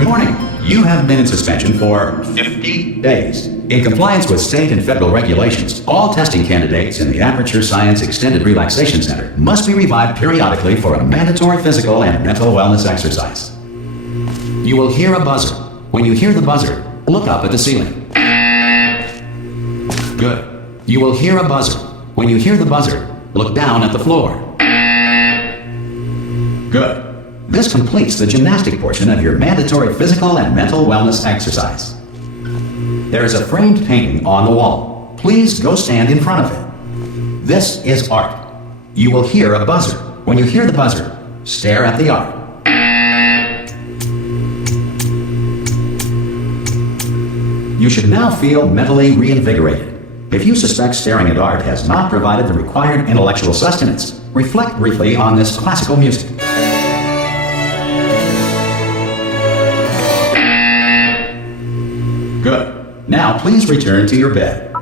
Good morning. You have been in suspension for 50 days. In compliance with state and federal regulations, all testing candidates in the Aperture Science Extended Relaxation Center must be revived periodically for a mandatory physical and mental wellness exercise. You will hear a buzzer. When you hear the buzzer, look up at the ceiling. Good. You will hear a buzzer. When you hear the buzzer, look down at the floor. Good. This completes the gymnastic portion of your mandatory physical and mental wellness exercise. There is a framed painting on the wall. Please go stand in front of it. This is art. You will hear a buzzer. When you hear the buzzer, stare at the art. You should now feel mentally reinvigorated. If you suspect staring at art has not provided the required intellectual sustenance, reflect briefly on this classical music. Good. Now please return to your bed.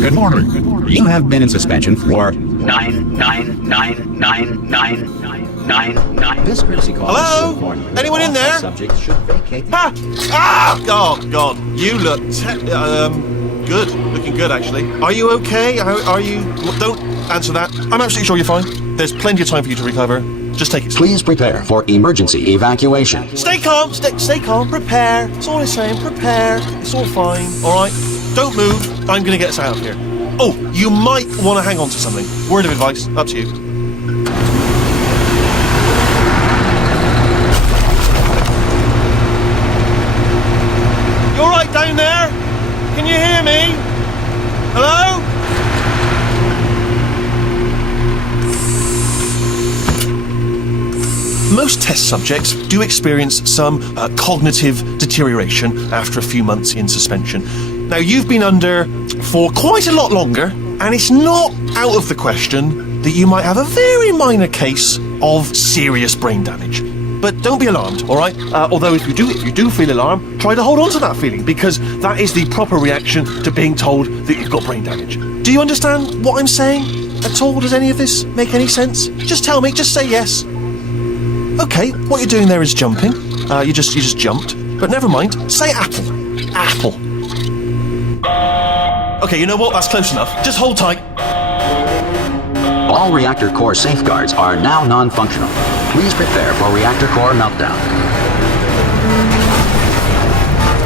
Good morning. You have been in suspension for 9999999. This courtesy call. Hello? Anyone in there? Subject should vacate the... Oh God! You look good. Looking good, actually. Are you okay? Are you? Well, don't answer that. I'm absolutely sure you're fine. There's plenty of time for you to recover. Just take it. Please prepare for emergency evacuation. Stay calm. Stay calm. Prepare. That's all I'm saying. Prepare. It's all fine. All right. Don't move. I'm gonna get us out of here. Oh, you might want to hang on to something. Word of advice. Up to you. You all right down there? Can you hear me? Hello? Most test subjects do experience some cognitive deterioration after a few months in suspension. Now, you've been under for quite a lot longer, and it's not out of the question that you might have a very minor case of serious brain damage. But don't be alarmed, all right? Although if you do feel alarm, try to hold on to that feeling, because that is the proper reaction to being told that you've got brain damage. Do you understand what I'm saying at all? Does any of this make any sense? Just tell me, just say yes. Okay, what you're doing there is jumping. You just jumped. But never mind. Say apple. Apple. Okay, you know what? That's close enough. Just hold tight. All reactor core safeguards are now non-functional. Please prepare for reactor core meltdown.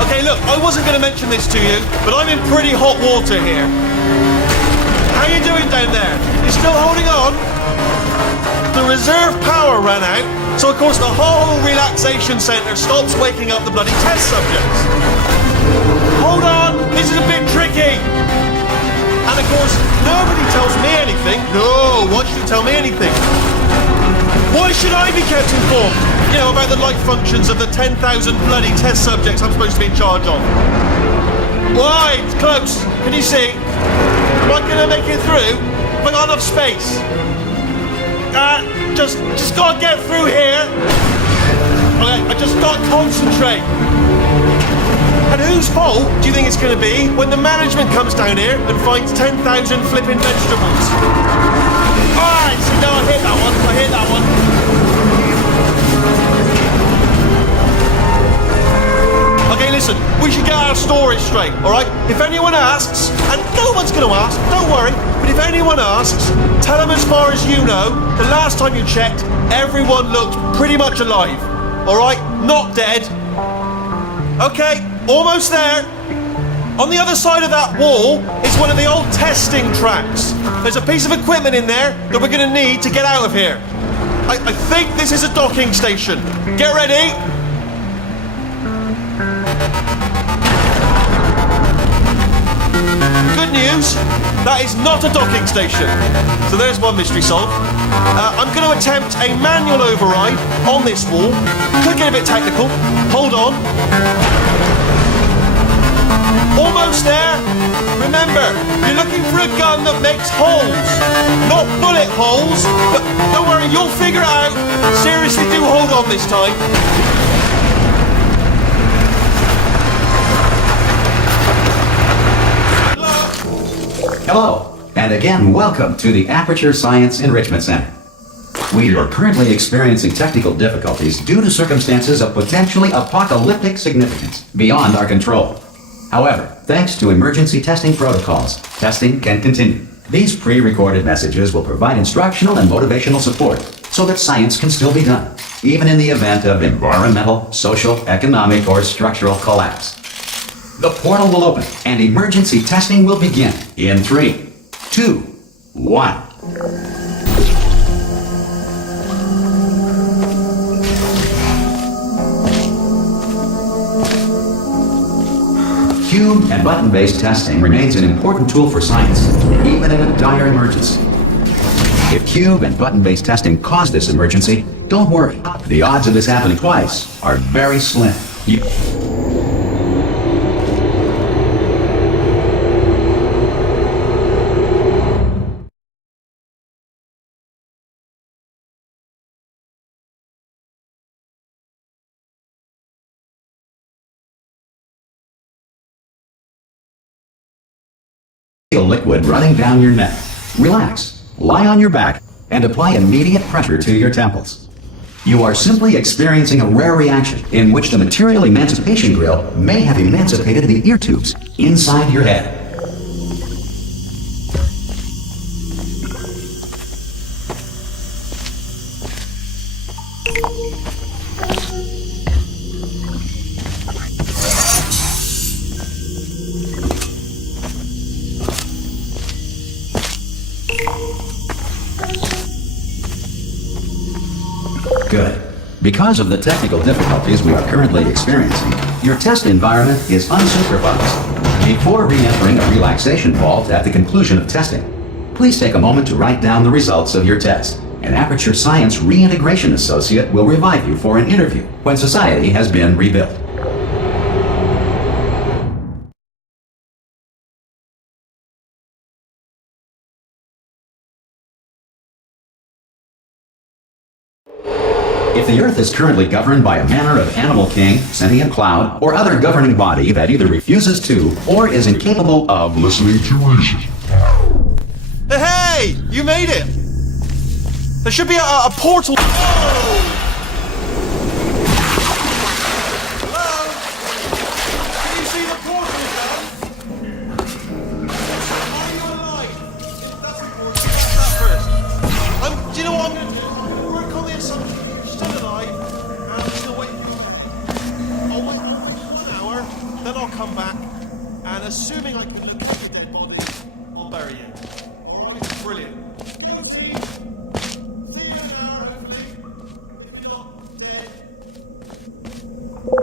Okay, look, I wasn't going to mention this to you, but I'm in pretty hot water here. How you doing down there? You still holding on? The reserve power ran out, so of course the whole relaxation centre stops waking up the bloody test subjects. Hold on, this is a bit tricky. And of course, nobody tells me anything. No, why should you tell me anything? Why should I be kept informed? You know, about the life functions of the 10,000 bloody test subjects I'm supposed to be in charge of. Why? It's close. Can you see? Am I going to make it through? Have I got enough space? Just gotta get through here. Okay, I just gotta concentrate. And whose fault do you think it's gonna be when the management comes down here and finds 10,000 flipping vegetables? Alright, so no, I hit that one. Okay, listen, we should get our story straight, alright? If anyone asks, and no one's gonna ask, don't worry, but if anyone asks, tell them as far as you know, the last time you checked, everyone looked pretty much alive, alright? Not dead. Okay, almost there. On the other side of that wall is one of the old testing tracks. There's a piece of equipment in there that we're gonna need to get out of here. I think this is a docking station. Get ready. Good news, that is not a docking station. So there's one mystery solved. I'm going to attempt a manual override on this wall. Could get a bit technical. Hold on. Almost there. Remember, you're looking for a gun that makes holes, not bullet holes. But don't worry, you'll figure it out. Seriously, do hold on this time. Hello. And again, welcome to the Aperture Science Enrichment Center. We are currently experiencing technical difficulties due to circumstances of potentially apocalyptic significance beyond our control. However, thanks to emergency testing protocols, testing can continue. These pre-recorded messages will provide instructional and motivational support so that science can still be done, even in the event of environmental, social, economic, or structural collapse. The portal will open and emergency testing will begin in 3, 2, 1. Cube and button-based testing remains an important tool for science, even in a dire emergency. If cube and button-based testing caused this emergency, don't worry. The odds of this happening twice are very slim. Feel liquid running down your neck. Relax, lie on your back, and apply immediate pressure to your temples. You are simply experiencing a rare reaction in which the material emancipation grill may have emancipated the ear tubes inside your head. Good. Because of the technical difficulties we are currently experiencing, your test environment is unsupervised. Before re-entering a relaxation vault at the conclusion of testing, please take a moment to write down the results of your test. An Aperture Science Reintegration Associate will revive you for an interview when society has been rebuilt. If the Earth is currently governed by a manner of animal king, sentient cloud, or other governing body that either refuses to or is incapable of listening to reason. Hey! You made it! There should be a portal. Oh! Hello? Can you see the portal down? Are you alive? That's the portal. That's first. Do you know what I'm going to do? I'm going to work on the assumption that you're still alive, and I'm still waiting for you. I'll wait 1 hour, then I'll come back, and assuming I can look at your dead body, I'll bury you. Alright? Brilliant. Go team! See you in an hour, hopefully. If you're not dead.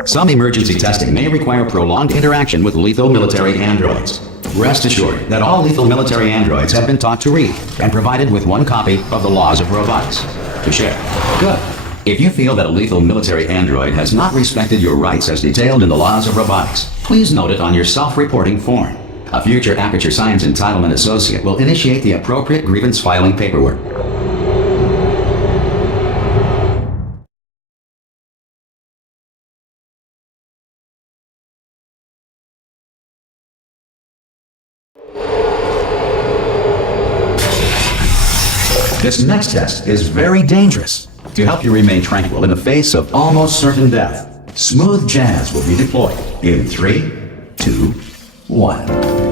Some emergency testing may require prolonged interaction with lethal military androids. Rest assured that all lethal military androids have been taught to read and provided with 1 copy of the Laws of Robotics to share. Good. If you feel that a lethal military android has not respected your rights as detailed in the Laws of Robotics, please note it on your self-reporting form. A future Aperture Science Entitlement Associate will initiate the appropriate grievance filing paperwork. This next test is very dangerous. To help you remain tranquil in the face of almost certain death, smooth jazz will be deployed in 3, 2, 1.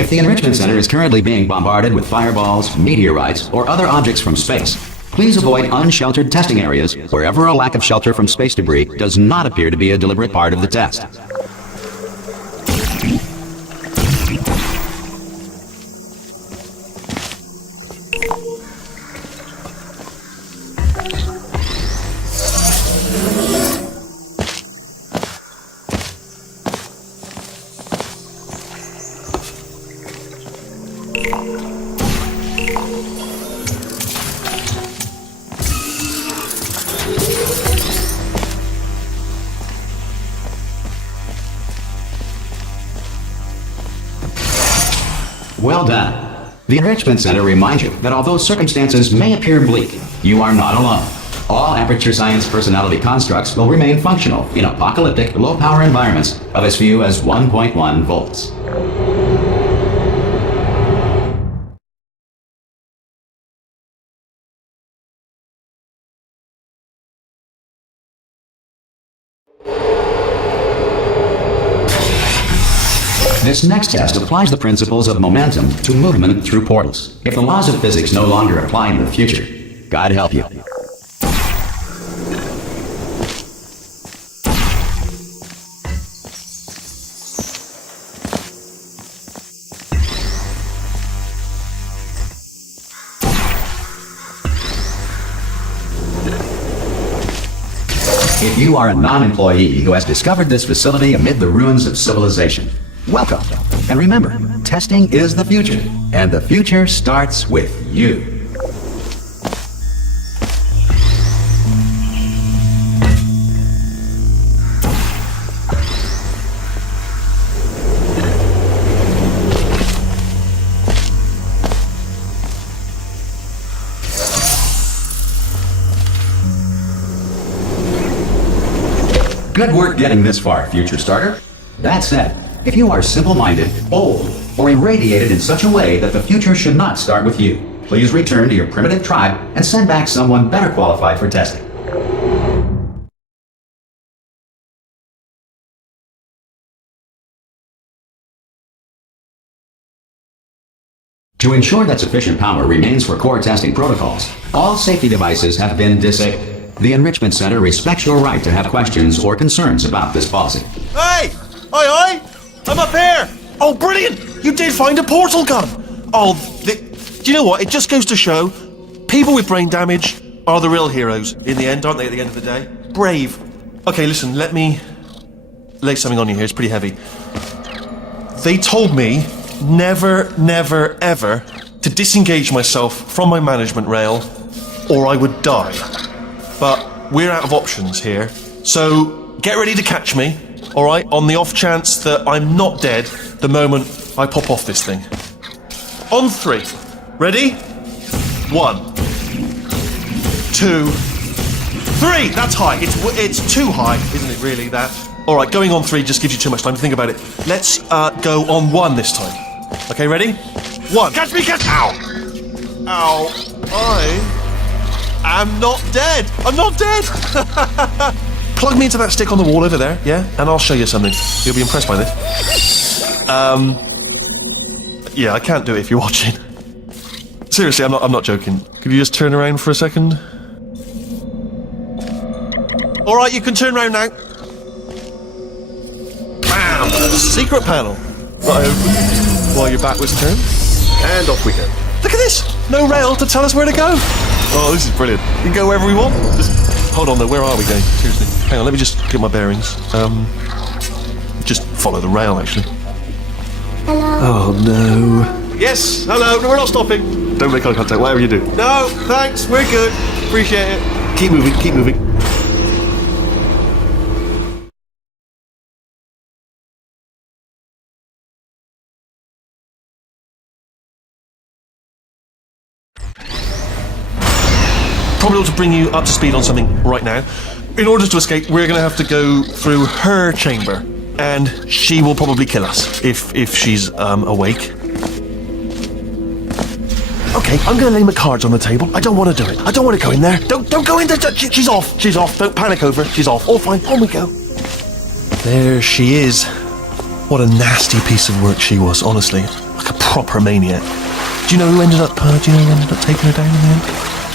If the Enrichment Center is currently being bombarded with fireballs, meteorites, or other objects from space, please avoid unsheltered testing areas wherever a lack of shelter from space debris does not appear to be a deliberate part of the test. Well done. The Enrichment Center reminds you that although circumstances may appear bleak, you are not alone. All Aperture Science personality constructs will remain functional in apocalyptic, low-power environments of as few as 1.1 volts. This next test applies the principles of momentum to movement through portals. If the laws of physics no longer apply in the future, God help you. If you are a non-employee who has discovered this facility amid the ruins of civilization, welcome. And remember, testing is the future, and the future starts with you. Good work getting this far, future starter. That said, if you are simple-minded, bold, or irradiated in such a way that the future should not start with you, please return to your primitive tribe and send back someone better qualified for testing. To ensure that sufficient power remains for core testing protocols, all safety devices have been disabled. The Enrichment Center respects your right to have questions or concerns about this policy. Hey! Oi! I'm up here! Oh, brilliant! You did find a portal gun! Oh, do you know what? It just goes to show, people with brain damage are the real heroes in the end, aren't they, at the end of the day? Brave. Okay, listen, let me lay something on you here. It's pretty heavy. They told me never, never, ever to disengage myself from my management rail or I would die. But we're out of options here, so get ready to catch me, alright, on the off chance that I'm not dead the moment I pop off this thing. On 3. Ready? 1, 2, 3! That's high. It's too high, isn't it, really, that? Alright, going on 3 just gives you too much time to think about it. Let's go on 1 this time. Okay, ready? 1. Catch me, catch! Ow! Ow. I'm not dead! I'm not dead! Plug me into that stick on the wall over there, yeah? And I'll show you something. You'll be impressed by this. Yeah, I can't do it if you're watching. Seriously, I'm not joking. Could you just turn around for a second? Alright, you can turn around now. Bam! Secret panel. Right open while your back was turned. And off we go. Look at this! No rail to tell us where to go. Oh, this is brilliant. We can go wherever we want. Just hold on though, where are we going? Seriously. Hang on, let me just get my bearings. Just follow the rail, actually. Hello. Oh no. Yes, hello. No, we're not stopping. Don't make eye contact, whatever you do. No, thanks, we're good. Appreciate it. Keep moving, keep moving. Probably ought to bring you up to speed on something right now. In order to escape, we're going to have to go through her chamber, and she will probably kill us if she's awake. Okay, I'm going to lay my cards on the table. I don't want to do it. I don't want to go in there. Don't go in there. She's off. She's off. Don't panic over. She's off. All fine. On we go. There she is. What a nasty piece of work she was, honestly. like a proper maniac. Do you know who ended up taking her down in the end?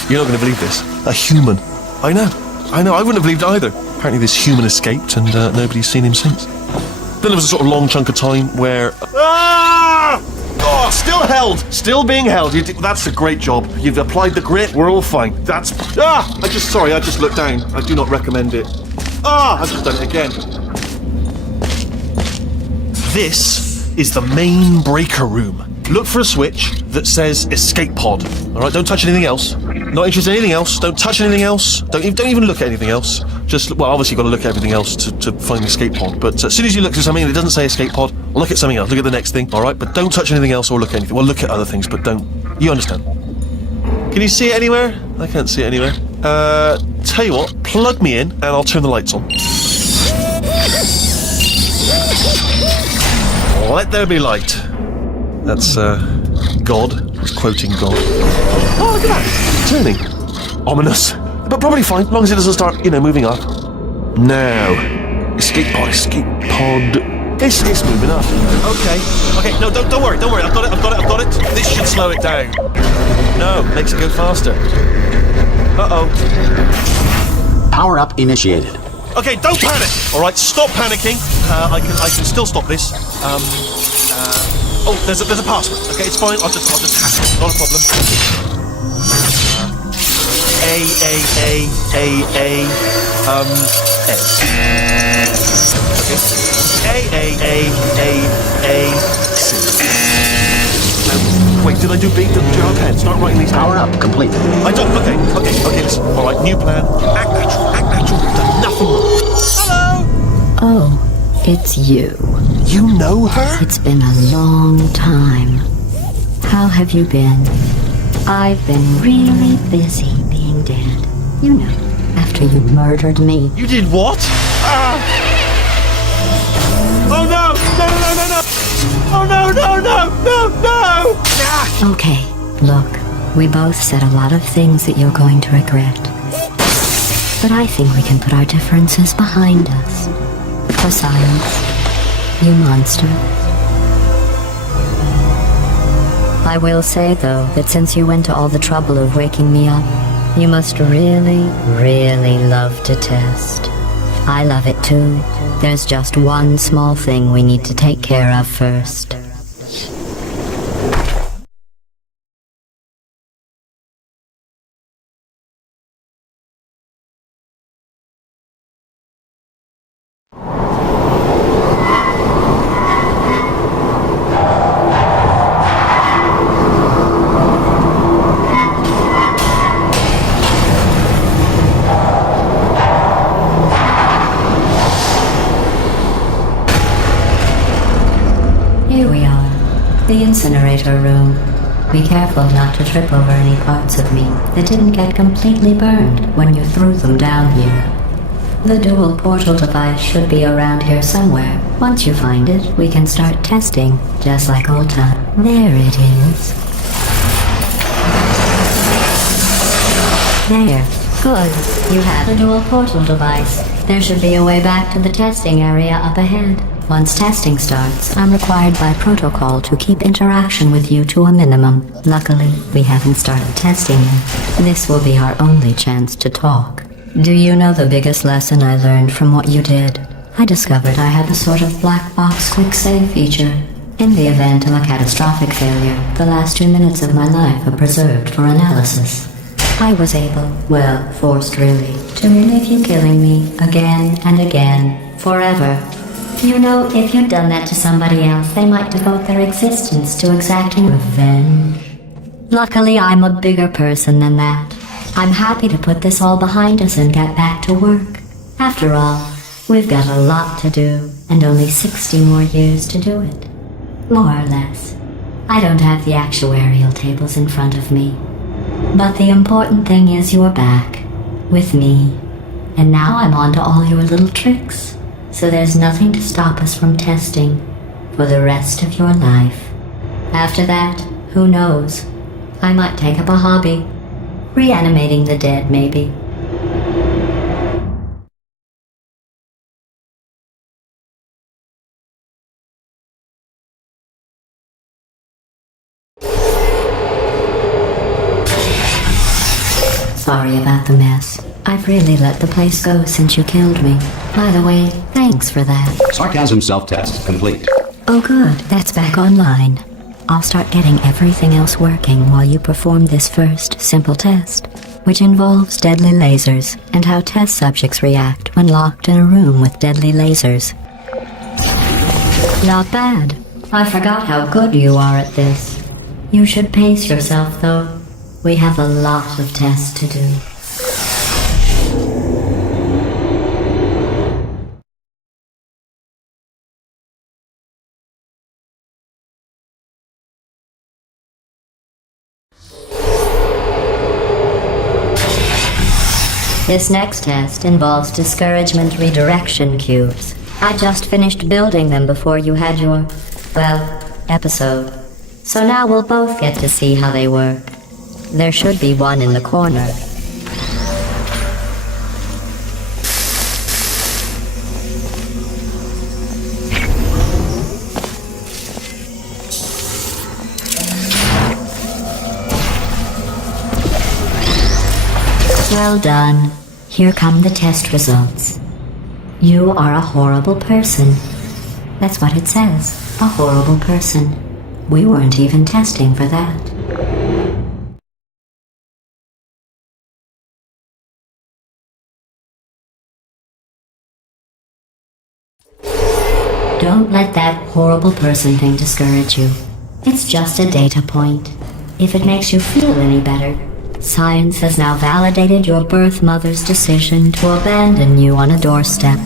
You're not going to believe this. A human. I know. I wouldn't have believed it either. Apparently this human escaped and nobody's seen him since. Then there was a sort of long chunk of time where... Ah! Oh, still held. Still being held. That's a great job. You've applied the grit. We're all fine. I just looked down. I do not recommend it. I've just done it again. This is the main breaker room. Look for a switch that says escape pod. All right, don't touch anything else. Not interested in anything else. Don't touch anything else. Don't even look at anything else. Obviously you've got to look at everything else to find the escape pod. But as soon as you look at something that doesn't say escape pod, look at something else. Look at the next thing, all right? But don't touch anything else or look at anything. Well, look at other things, but don't. You understand? Can you see it anywhere? I can't see it anywhere. Tell you what, plug me in and I'll turn the lights on. Let there be light. That's, God. He's quoting God. Oh, look at that. Turning. Ominous. But probably fine, as long as it doesn't start, moving up. Now. Escape pod. It's moving up. Okay, no, don't worry. I've got it. This should slow it down. No, makes it go faster. Uh-oh. Power up initiated. Okay, don't panic. All right, stop panicking. I can still stop this. There's a password. Okay, it's fine. I'll just hack it. Not a problem. A. Okay. C. Wait, did I do B? Do you have a pen? Start writing these down. Power up complete. I don't. Okay. Listen. All right, new plan. Act natural. You've done nothing wrong. Hello. Oh, it's you. You know her? It's been a long time. How have you been? I've been really busy being dead. After you murdered me. You did what? Oh no! Oh no! Okay, look, we both said a lot of things that you're going to regret. But I think we can put our differences behind us. For science, you monster. I will say, though, that since you went to all the trouble of waking me up, you must really, really love to test. I love it too. There's just one small thing we need to take care of first. Here we are, the incinerator room. Be careful not to trip over any parts of me that didn't get completely burned when you threw them down here. The dual portal device should be around here somewhere. Once you find it, we can start testing, just like old time. There it is. There. Good. You have the dual portal device. There should be a way back to the testing area up ahead. Once testing starts, I'm required by protocol to keep interaction with you to a minimum. Luckily, we haven't started testing yet. This will be our only chance to talk. Do you know the biggest lesson I learned from what you did? I discovered I have a sort of black box quick save feature. In the event of a catastrophic failure, the last 2 minutes of my life are preserved for analysis. I was able, forced really, to relive you killing me again and again, forever. If you'd done that to somebody else, they might devote their existence to exacting revenge. Luckily, I'm a bigger person than that. I'm happy to put this all behind us and get back to work. After all, we've got a lot to do, and only 60 more years to do it. More or less. I don't have the actuarial tables in front of me. But the important thing is you're back, with me. And now I'm on to all your little tricks. So there's nothing to stop us from testing for the rest of your life. After that, who knows? I might take up a hobby. Reanimating the dead, maybe. Sorry about the mess. I've really let the place go since you killed me. By the way, thanks for that. Sarcasm self-test complete. Oh good, that's back online. I'll start getting everything else working while you perform this first, simple test, which involves deadly lasers and how test subjects react when locked in a room with deadly lasers. Not bad. I forgot how good you are at this. You should pace yourself, though. We have a lot of tests to do. This next test involves discouragement redirection cubes. I just finished building them before you had your, episode. So now we'll both get to see how they work. There should be one in the corner. Well done. Here come the test results. You are a horrible person. That's what it says. A horrible person. We weren't even testing for that. Don't let that horrible person thing discourage you. It's just a data point. If it makes you feel any better, science has now validated your birth mother's decision to abandon you on a doorstep.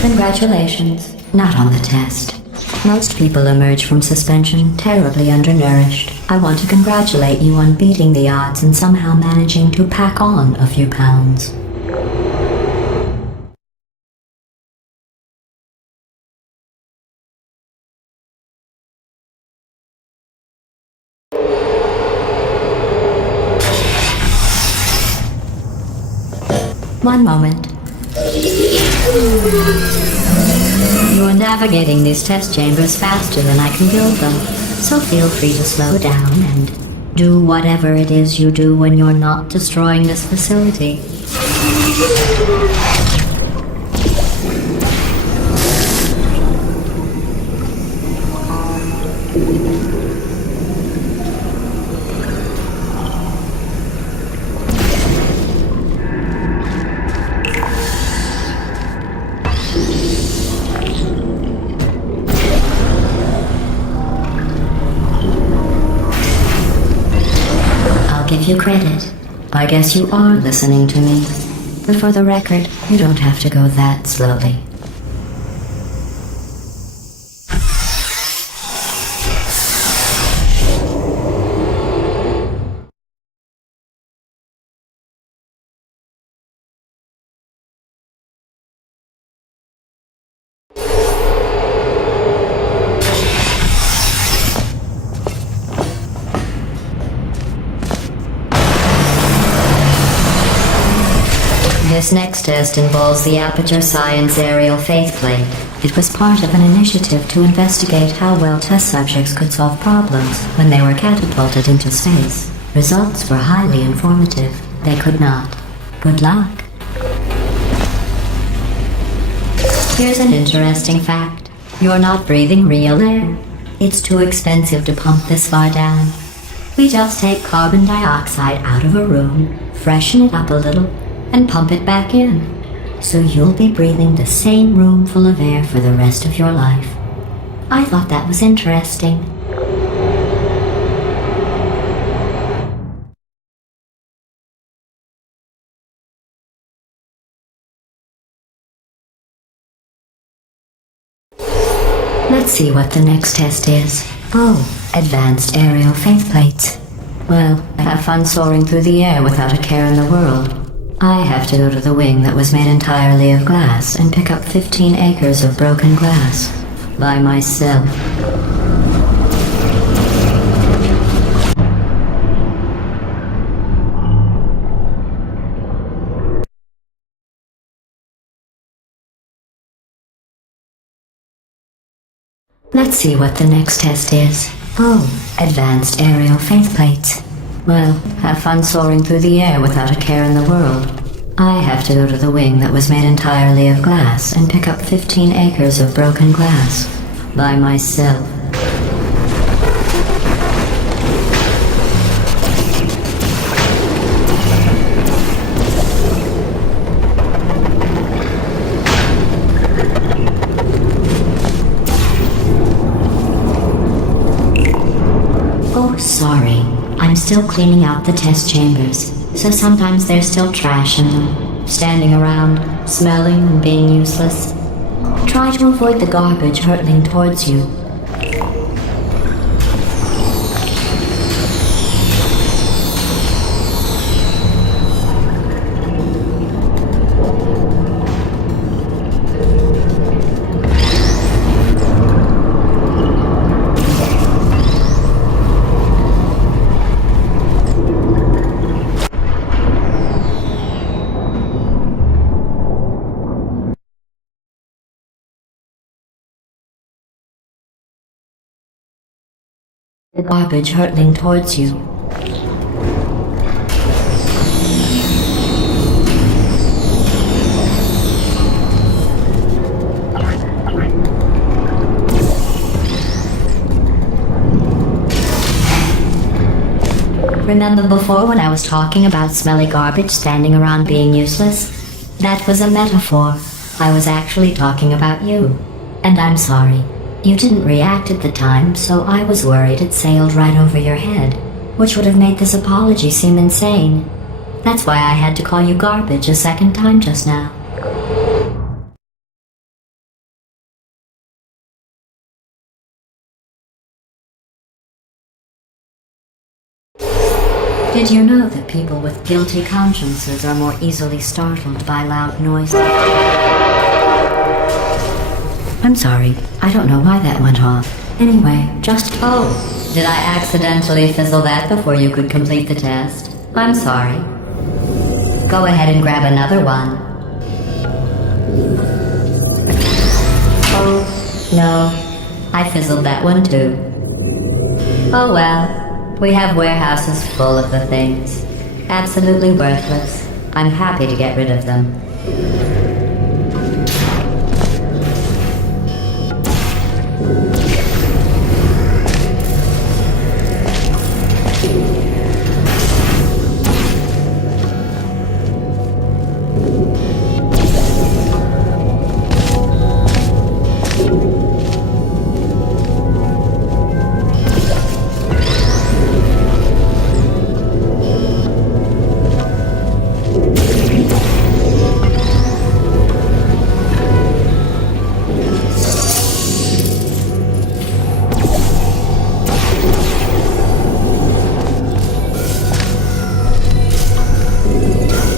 Congratulations. Not on the test. Most people emerge from suspension terribly undernourished. I want to congratulate you on beating the odds and somehow managing to pack on a few pounds. One moment. You are navigating these test chambers faster than I can build them, so feel free to slow down and do whatever it is you do when you're not destroying this facility. Give you credit. I guess you are listening to me. But for the record, you don't have to go that slowly. This next test involves the Aperture Science Aerial Faithplate. It was part of an initiative to investigate how well test subjects could solve problems when they were catapulted into space. Results were highly informative. They could not. Good luck. Here's an interesting fact. You're not breathing real air. It's too expensive to pump this far down. We just take carbon dioxide out of a room, freshen it up a little, and pump it back in. So you'll be breathing the same room full of air for the rest of your life. I thought that was interesting. Let's see what the next test is. Oh, advanced aerial faithplates. Well, have fun soaring through the air without a care in the world. I have to go to the wing that was made entirely of glass and pick up 15 acres of broken glass. By myself. Let's see what the next test is. Oh, advanced aerial faceplates. Well, have fun soaring through the air without a care in the world. I have to go to the wing that was made entirely of glass and pick up 15 acres of broken glass. By myself. Oh, sorry. I'm still cleaning out the test chambers, so sometimes there's still trash in them, standing around, smelling and being useless. Try to avoid the garbage hurtling towards you. The garbage hurtling towards you. Remember before when I was talking about smelly garbage standing around being useless? That was a metaphor. I was actually talking about you. And I'm sorry. You didn't react at the time, so I was worried it sailed right over your head, which would have made this apology seem insane. That's why I had to call you garbage a second time just now. Did you know that people with guilty consciences are more easily startled by loud noises? I'm sorry. I don't know why that went off. Anyway, just... Oh, did I accidentally fizzle that before you could complete the test? I'm sorry. Go ahead and grab another one. Oh, no. I fizzled that one too. Oh well. We have warehouses full of the things. Absolutely worthless. I'm happy to get rid of them.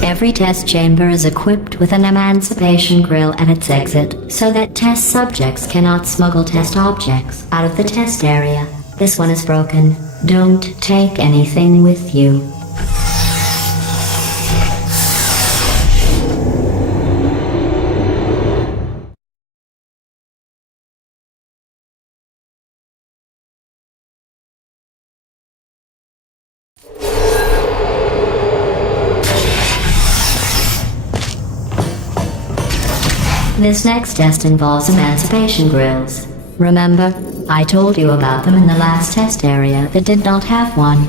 Every test chamber is equipped with an emancipation grill at its exit, so that test subjects cannot smuggle test objects out of the test area. This one is broken. Don't take anything with you. This next test involves emancipation grills. Remember, I told you about them in the last test area that did not have one.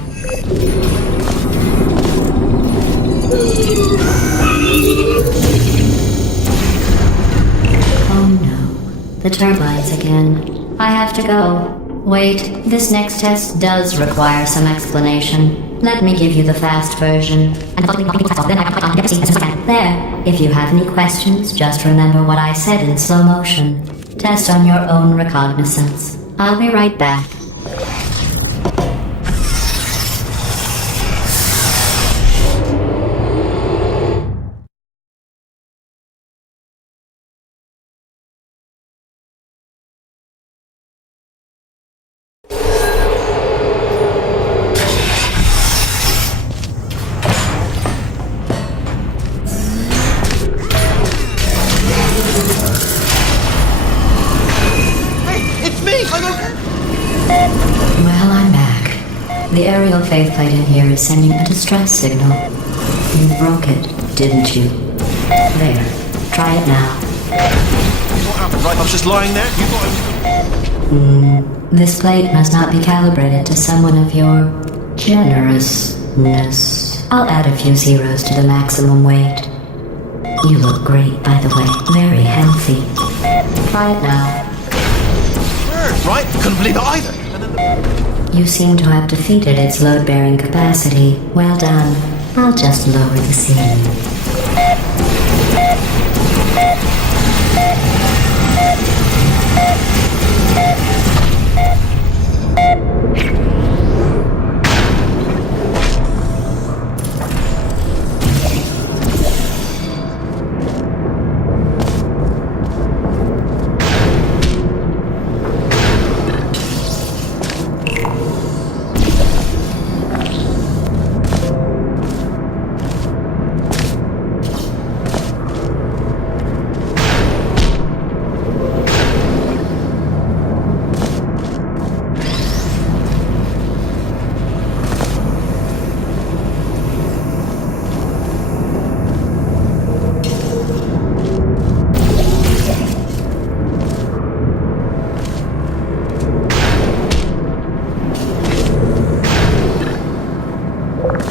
Oh no, the turbines again. I have to go. Wait, this next test does require some explanation. Let me give you the fast version. There, if you have any questions, just remember what I said in slow motion. Test on your own recognizance. I'll be right back. faceplate in here is sending a distress signal. You broke it, didn't you? There. Try it now. What happened, right? I was just lying there. You got him. This plate must not be calibrated to someone of your generousness. I'll add a few zeros to the maximum weight. You look great, by the way. Very healthy. Try it now. Word, right? Couldn't believe it either. You seem to have defeated its load-bearing capacity. Well done. I'll just lower the ceiling.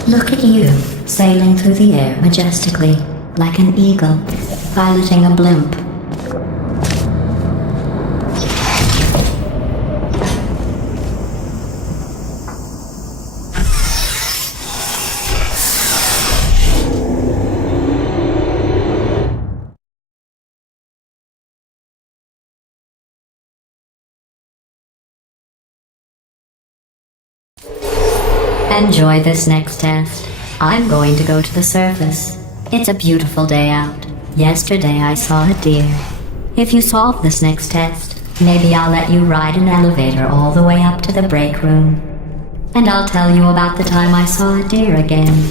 Look at you, sailing through the air majestically, like an eagle, piloting a blimp. Enjoy this next test. I'm going to go to the surface. It's a beautiful day out. Yesterday I saw a deer. If you solve this next test, maybe I'll let you ride an elevator all the way up to the break room. And I'll tell you about the time I saw a deer again.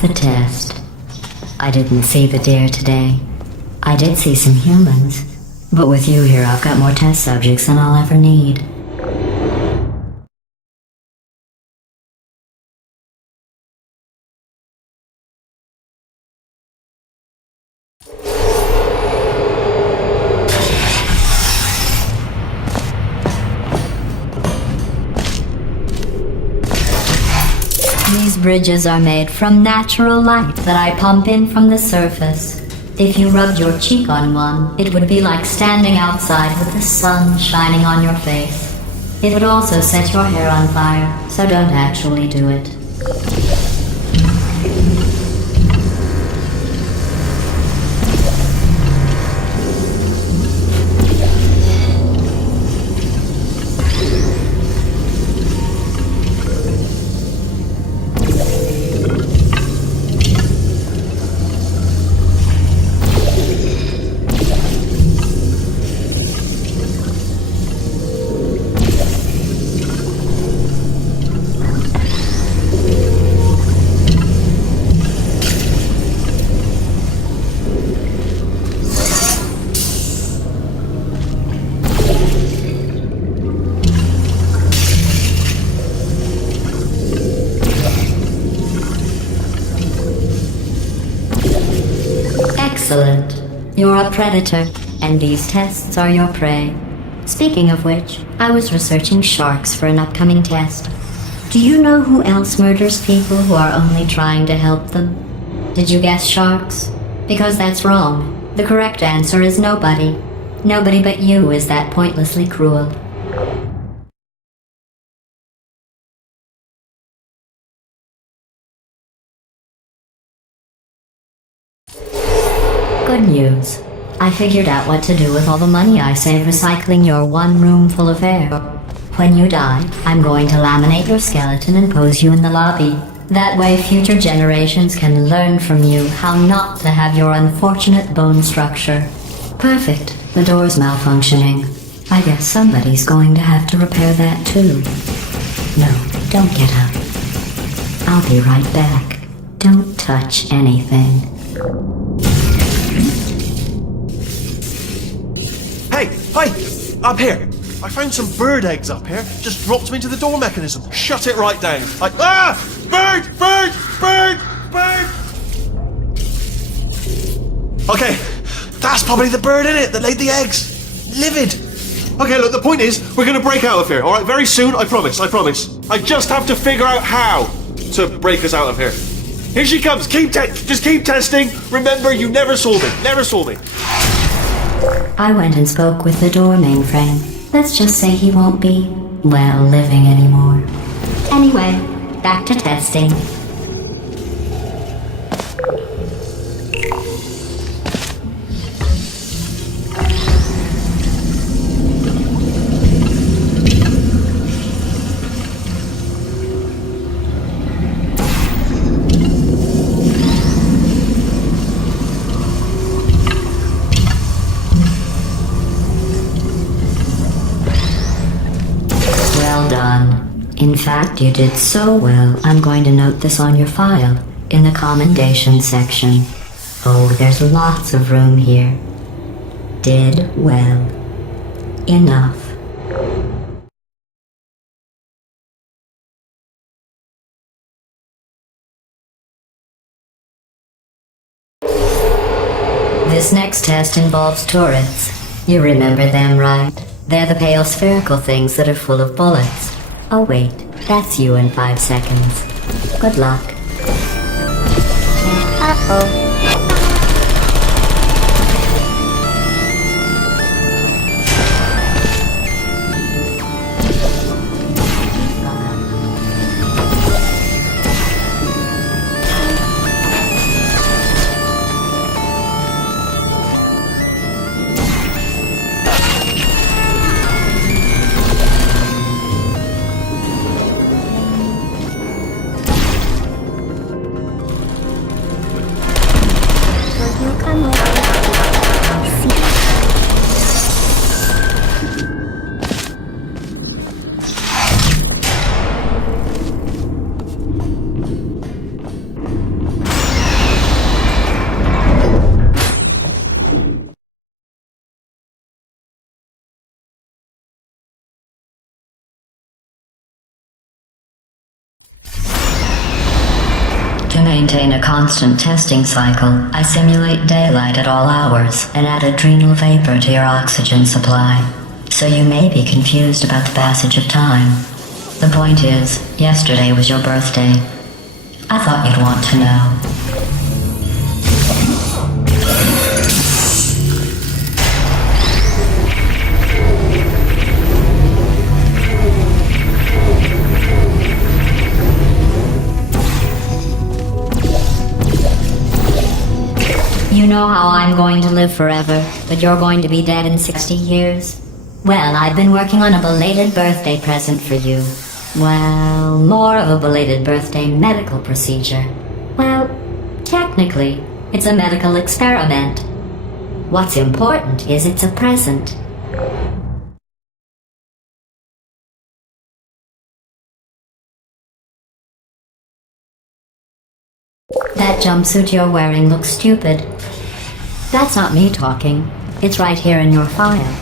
The test. I didn't see the deer today. I did see some humans, but with you here I've got more test subjects than I'll ever need. These bridges are made from natural light that I pump in from the surface. If you rubbed your cheek on one, it would be like standing outside with the sun shining on your face. It would also set your hair on fire, so don't actually do it. Excellent. You're a predator, and these tests are your prey. Speaking of which, I was researching sharks for an upcoming test. Do you know who else murders people who are only trying to help them? Did you guess sharks? Because that's wrong. The correct answer is nobody. Nobody but you is that pointlessly cruel. Good news. I figured out what to do with all the money I save recycling your one room full of air. When you die, I'm going to laminate your skeleton and pose you in the lobby. That way future generations can learn from you how not to have your unfortunate bone structure. Perfect. The door's malfunctioning. I guess somebody's going to have to repair that too. No, don't get up. I'll be right back. Don't touch anything. Hey, up here. I found some bird eggs up here. Just dropped them into the door mechanism. Shut it right down. Bird! Okay, that's probably the bird in it that laid the eggs. Livid. Okay, look, the point is, we're gonna break out of here, alright? Very soon, I promise. I just have to figure out how to break us out of here. Here she comes. Just keep testing. Remember, you never sold me. I went and spoke with the door mainframe. Let's just say he won't be, well, living anymore. Anyway, back to testing. In fact, you did so well, I'm going to note this on your file, in the commendation section. Oh, there's lots of room here. Did well. Enough. This next test involves turrets. You remember them, right? They're the pale spherical things that are full of bullets. Oh wait, that's you in 5 seconds. Good luck. Uh-oh. To maintain a constant testing cycle, I simulate daylight at all hours and add adrenal vapor to your oxygen supply. So you may be confused about the passage of time. The point is, yesterday was your birthday. I thought you'd want to know. You know how I'm going to live forever, but you're going to be dead in 60 years? Well, I've been working on a belated birthday present for you. Well, more of a belated birthday medical procedure. Well, technically, it's a medical experiment. What's important is it's a present. That jumpsuit you're wearing looks stupid. That's not me talking. It's right here in your file.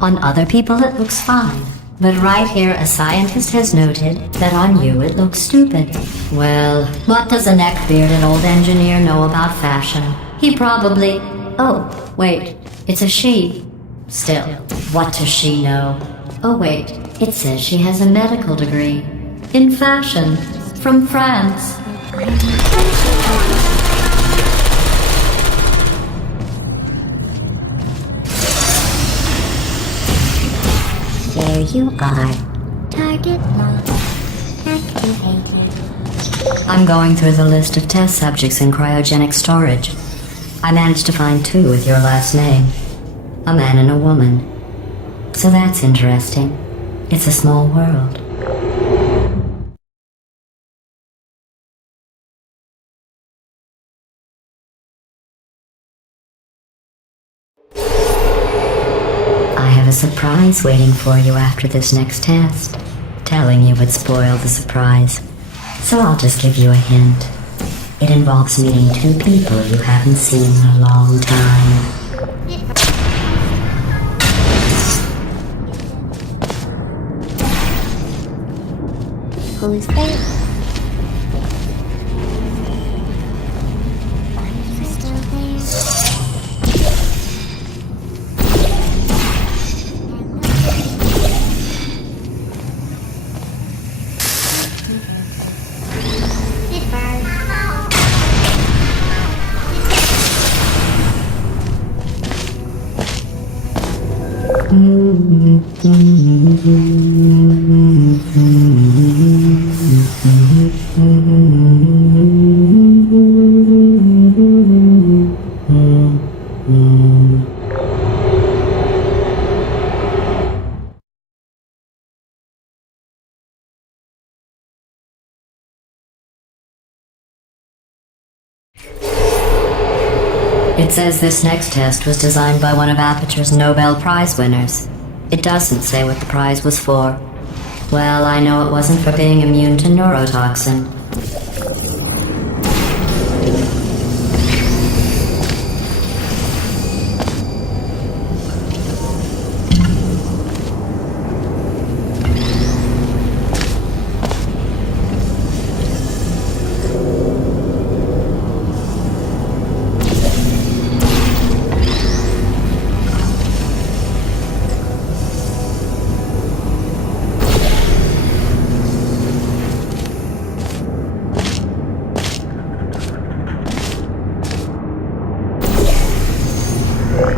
On other people it looks fine. But right here a scientist has noted that on you it looks stupid. Well, what does a neck-bearded old engineer know about fashion? He probably... Oh, wait, it's a she. Still, what does she know? Oh, wait, it says she has a medical degree. In fashion. From France. There you are. Target locked. Activated. I'm going through the list of test subjects in cryogenic storage. I managed to find 2 with your last name. A man and a woman. So that's interesting. It's a small world. I have a surprise waiting for you after this next test. Telling you would spoil the surprise. So I'll just give you a hint. It involves meeting 2 people you haven't seen in a long time. Who's there? Still there? It says this next test was designed by one of Aperture's Nobel Prize winners. It doesn't say what the prize was for. Well, I know it wasn't for being immune to neurotoxin.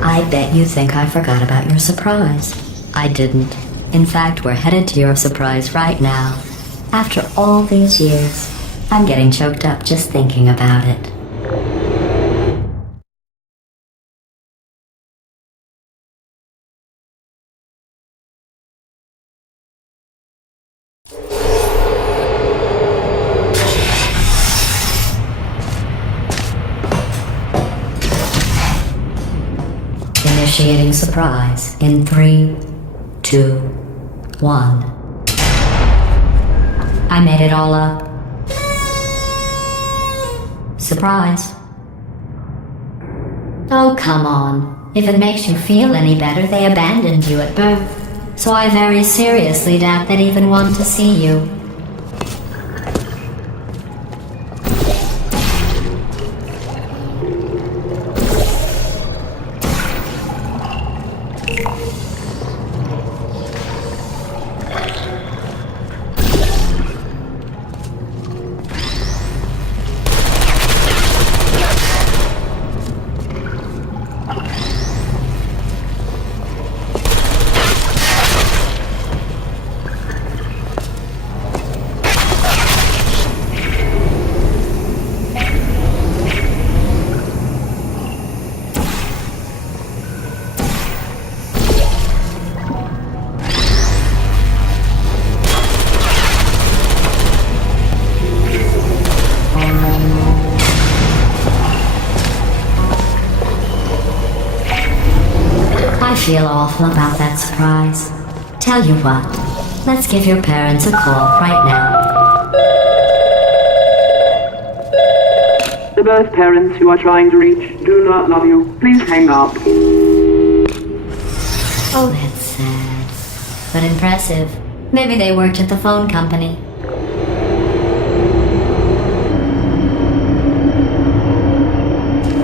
I bet you think I forgot about your surprise. I didn't. In fact, we're headed to your surprise right now. After all these years, I'm getting choked up just thinking about it. Initiating surprise in 3, 2, 1. I made it all up. Surprise. Oh, come on. If it makes you feel any better, they abandoned you at birth. So I very seriously doubt they'd even want to see you. I feel awful about that surprise. Tell you what, let's give your parents a call right now. The birth parents you are trying to reach do not love you. Please hang up. Oh, that's sad. But impressive. Maybe they worked at the phone company.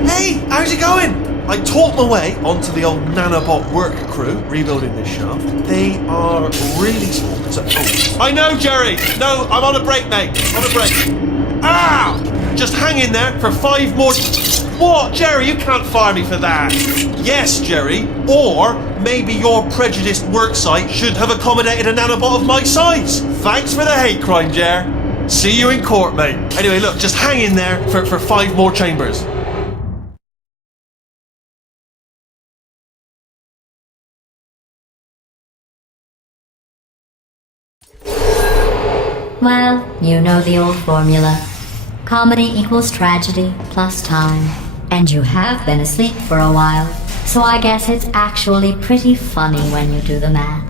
Hey, how's it going? I talked my way onto the old nanobot work crew rebuilding this shaft. They are really small. So, I know, Jerry! No, I'm on a break, mate. On a break. Ah! Just hang in there for 5 more... What? Jerry, you can't fire me for that. Yes, Jerry. Or maybe your prejudiced worksite should have accommodated a nanobot of my size. Thanks for the hate crime, Jer. See you in court, mate. Anyway, look, just hang in there for 5 more chambers. Well, you know the old formula. Comedy equals tragedy plus time. And you have been asleep for a while, so I guess it's actually pretty funny when you do the math.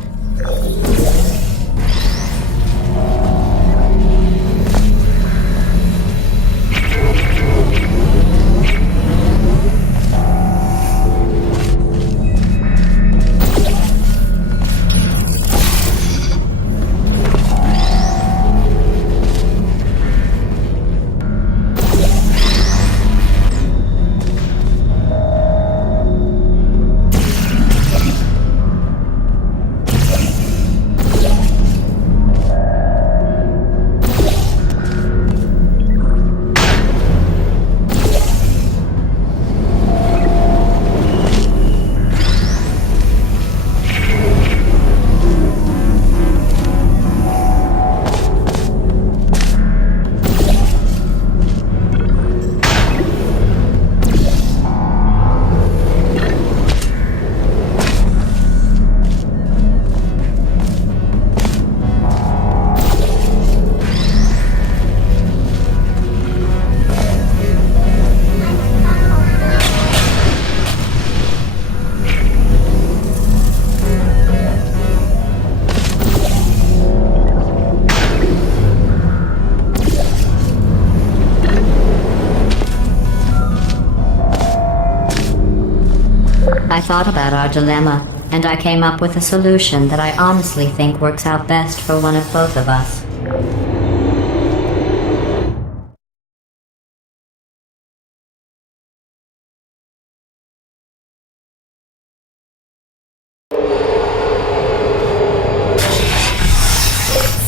I thought about our dilemma, and I came up with a solution that I honestly think works out best for one of both of us.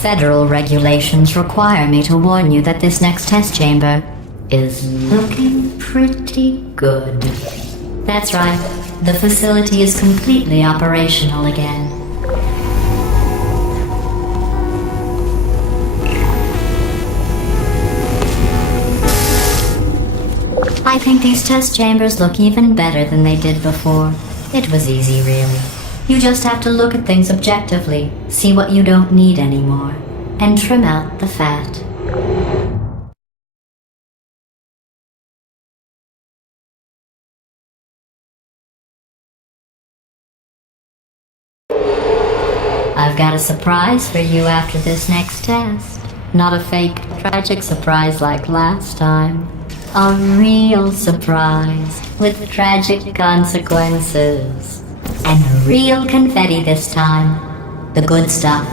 Federal regulations require me to warn you that this next test chamber is looking pretty good. That's right. The facility is completely operational again. I think these test chambers look even better than they did before. It was easy, really. You just have to look at things objectively, see what you don't need anymore, and trim out the fat. I've got a surprise for you after this next test. Not a fake, tragic surprise like last time. A real surprise with tragic consequences. And real confetti this time. The good stuff.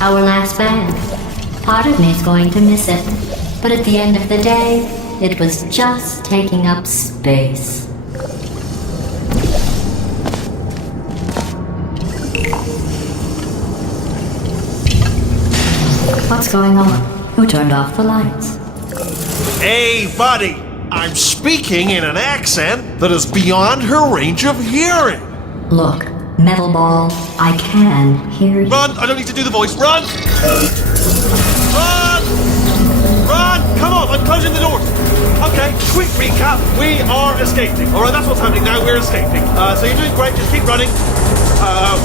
Our last bag. Part of me's going to miss it. But at the end of the day, it was just taking up space. What's going on? Who turned off the lights? Hey, buddy! I'm speaking in an accent that is beyond her range of hearing. Look, Metal Ball, I can hear you. Run! I don't need to do the voice. Run! Run! Run! Come on, I'm closing the doors. Okay, quick recap. We are escaping. Alright, that's what's happening now. We're escaping. So you're doing great. Just keep running.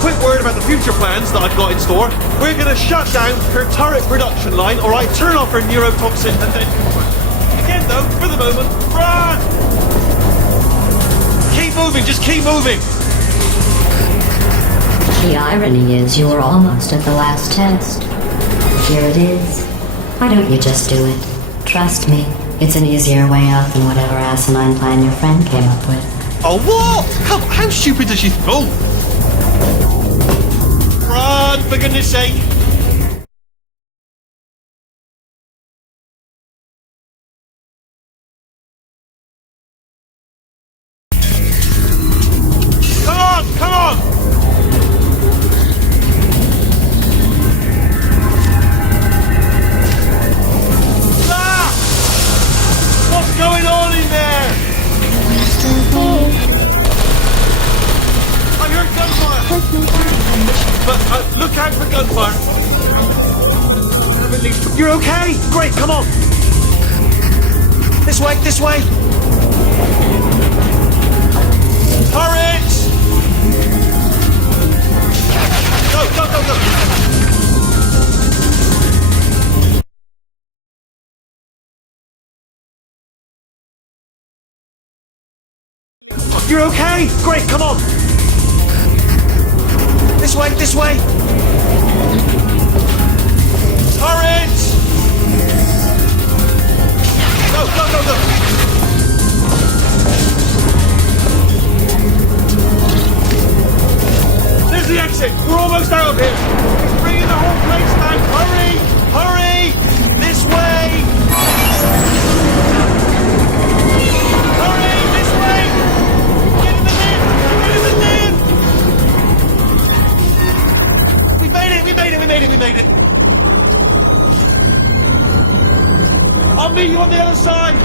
Quick word about the future plans that I've got in store. We're going to shut down her turret production line, alright? Turn off her neurotoxin and then... Again though, for the moment, run! Keep moving, just keep moving! The irony is you were almost at the last test. Here it is. Why don't you just do it? Trust me, it's an easier way out than whatever asinine plan your friend came up with. Oh, what? How stupid does she... Oh! Run, for goodness sake! took me back. But look out for gunfire. You're okay? Great, come on. This way, this way. Turret! Go, go, go, go. You're okay? Great, come on. This way, this way. Turret! Go, go, go, go. There's the exit. We're almost out of here. It's bringing the whole place down. Hurry! Hurry! This way! Hurry! This way! Get in the lift! Get in the lift! We made it! We made it! We made it! We made it! I'll meet you on the other side!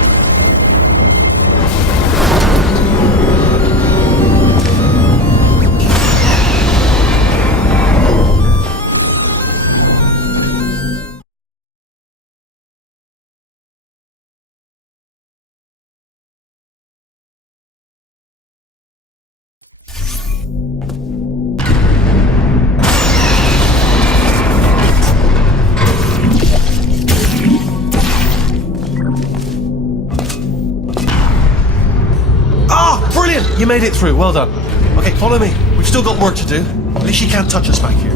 You made it through, well done. Okay, follow me. We've still got work to do. At least she can't touch us back here.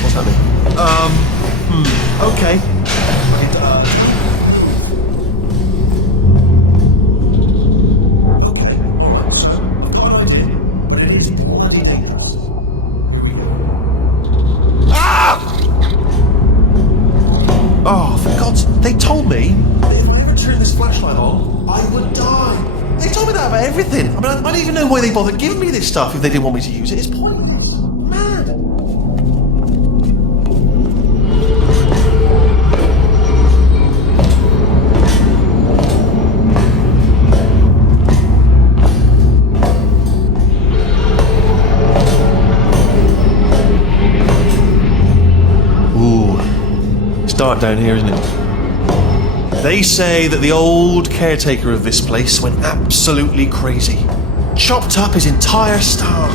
What's that mean? Okay. Okay, alright, so I've got an idea, but it is bloody dangerous. Here we go. Ah! Oh, for God's sake, they told me that if I ever turned this flashlight on, I would die. They told me that about everything. I mean, I don't even know why they bothered giving me this stuff if they didn't want me to use it. It's pointless. Mad. Ooh. It's dark down here, isn't it? They say that the old caretaker of this place went absolutely crazy. Chopped up his entire staff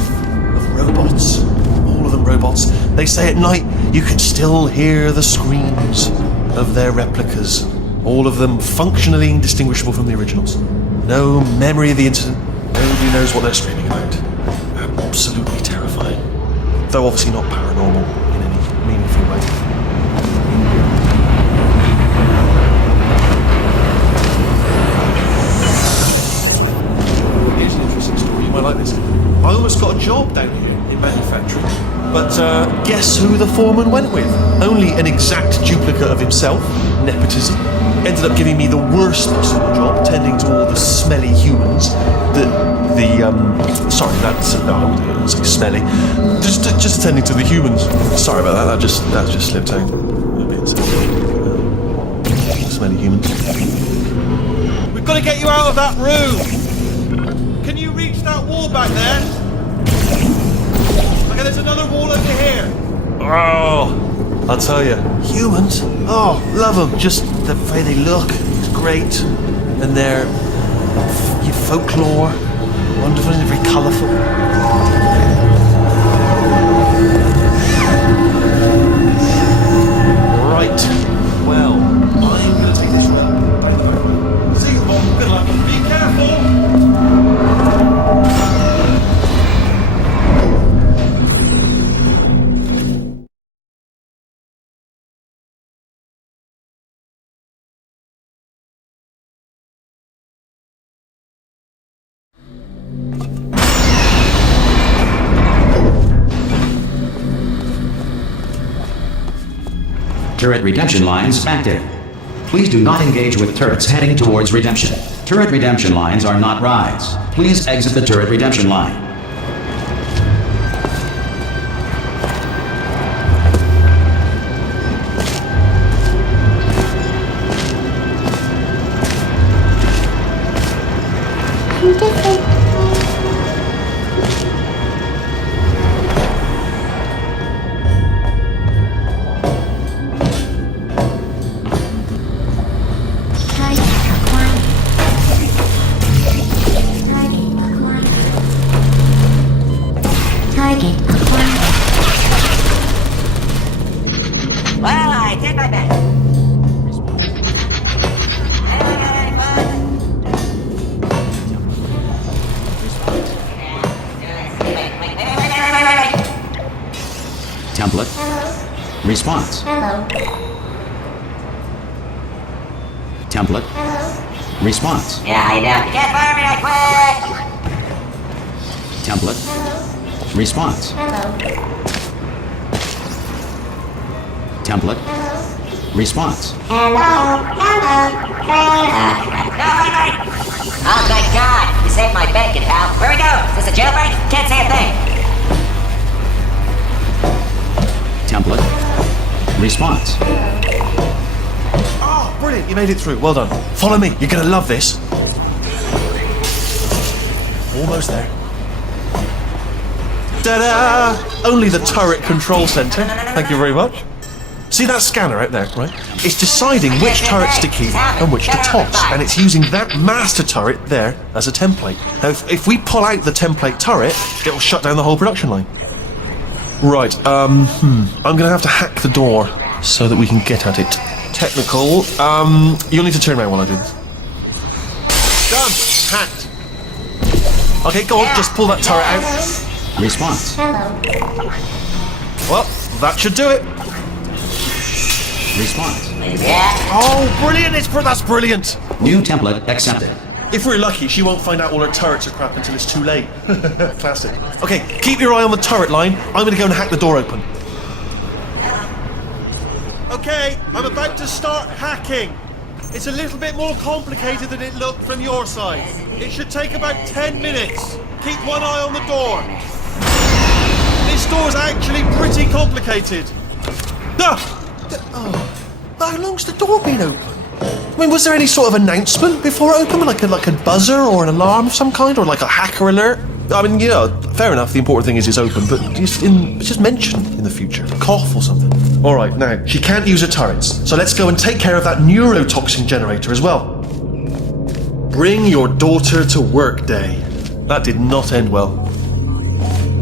of robots. All of them robots. They say at night you can still hear the screams of their replicas. All of them functionally indistinguishable from the originals. No memory of the incident. Nobody knows what they're screaming about. Absolutely terrifying. Though obviously not paranormal in any meaningful way. Like this. I almost got a job down here in manufacturing, but guess who the foreman went with? Only an exact duplicate of himself, nepotism. Ended up giving me the worst possible job, tending to all the smelly humans. Sorry, that's no, I wouldn't say smelly. Just attending to the humans. Sorry about that. That just slipped out. Smelly humans. We've got to get you out of that room. Can you reach that wall back there? Okay, there's another wall over here. Oh, I'll tell you, humans. Oh, love them. Just the way they look is great, and their folklore, wonderful and very colourful. Right. Well, I'm going to take this room. See you, Bob. Good luck. Be careful. Turret redemption lines active. Please do not engage with turrets heading towards redemption. Turret redemption lines are not rides. Please exit the turret redemption line. Response. Hello. Template. Hello. Response. Yeah, how you doing? You can't fire me, I quit! Template. Hello. Response. Hello. Template. Hello. Response. Hello. Hello. No, wait! Oh, thank God! You saved my bacon, pal. Where we go? Is this a jailbreak? Can't say a thing. Template. Response. Oh, brilliant. You made it through. Well done. Follow me. You're going to love this. Almost there. Ta-da! Only the turret control center. Thank you very much. See that scanner out there, right? It's deciding which turrets to keep and which to toss, and it's using that master turret there as a template. Now, if we pull out the template turret, it'll shut down the whole production line. Right, I'm gonna have to hack the door so that we can get at it. Technical, you'll need to turn around while I do this. Done! Hacked. Okay, go on, just pull that turret out. Response. Hello. Well, that should do it. Response. Yeah? Oh, brilliant! That's brilliant! New template accepted. If we're lucky, she won't find out all her turrets are crap until it's too late. Classic. Okay, keep your eye on the turret line. I'm gonna go and hack the door open. Okay, I'm about to start hacking. It's a little bit more complicated than it looked from your side. It should take about 10 minutes. Keep one eye on the door. This door's actually pretty complicated. Ah! Oh, how long's the door been open? I mean, was there any sort of announcement before it opened, like a buzzer or an alarm of some kind, or like a hacker alert? I mean, yeah, fair enough. The important thing is it's open, but just mention in the future, cough or something. All right, now she can't use her turrets, so let's go and take care of that neurotoxin generator as well. Bring your daughter to work day. That did not end well.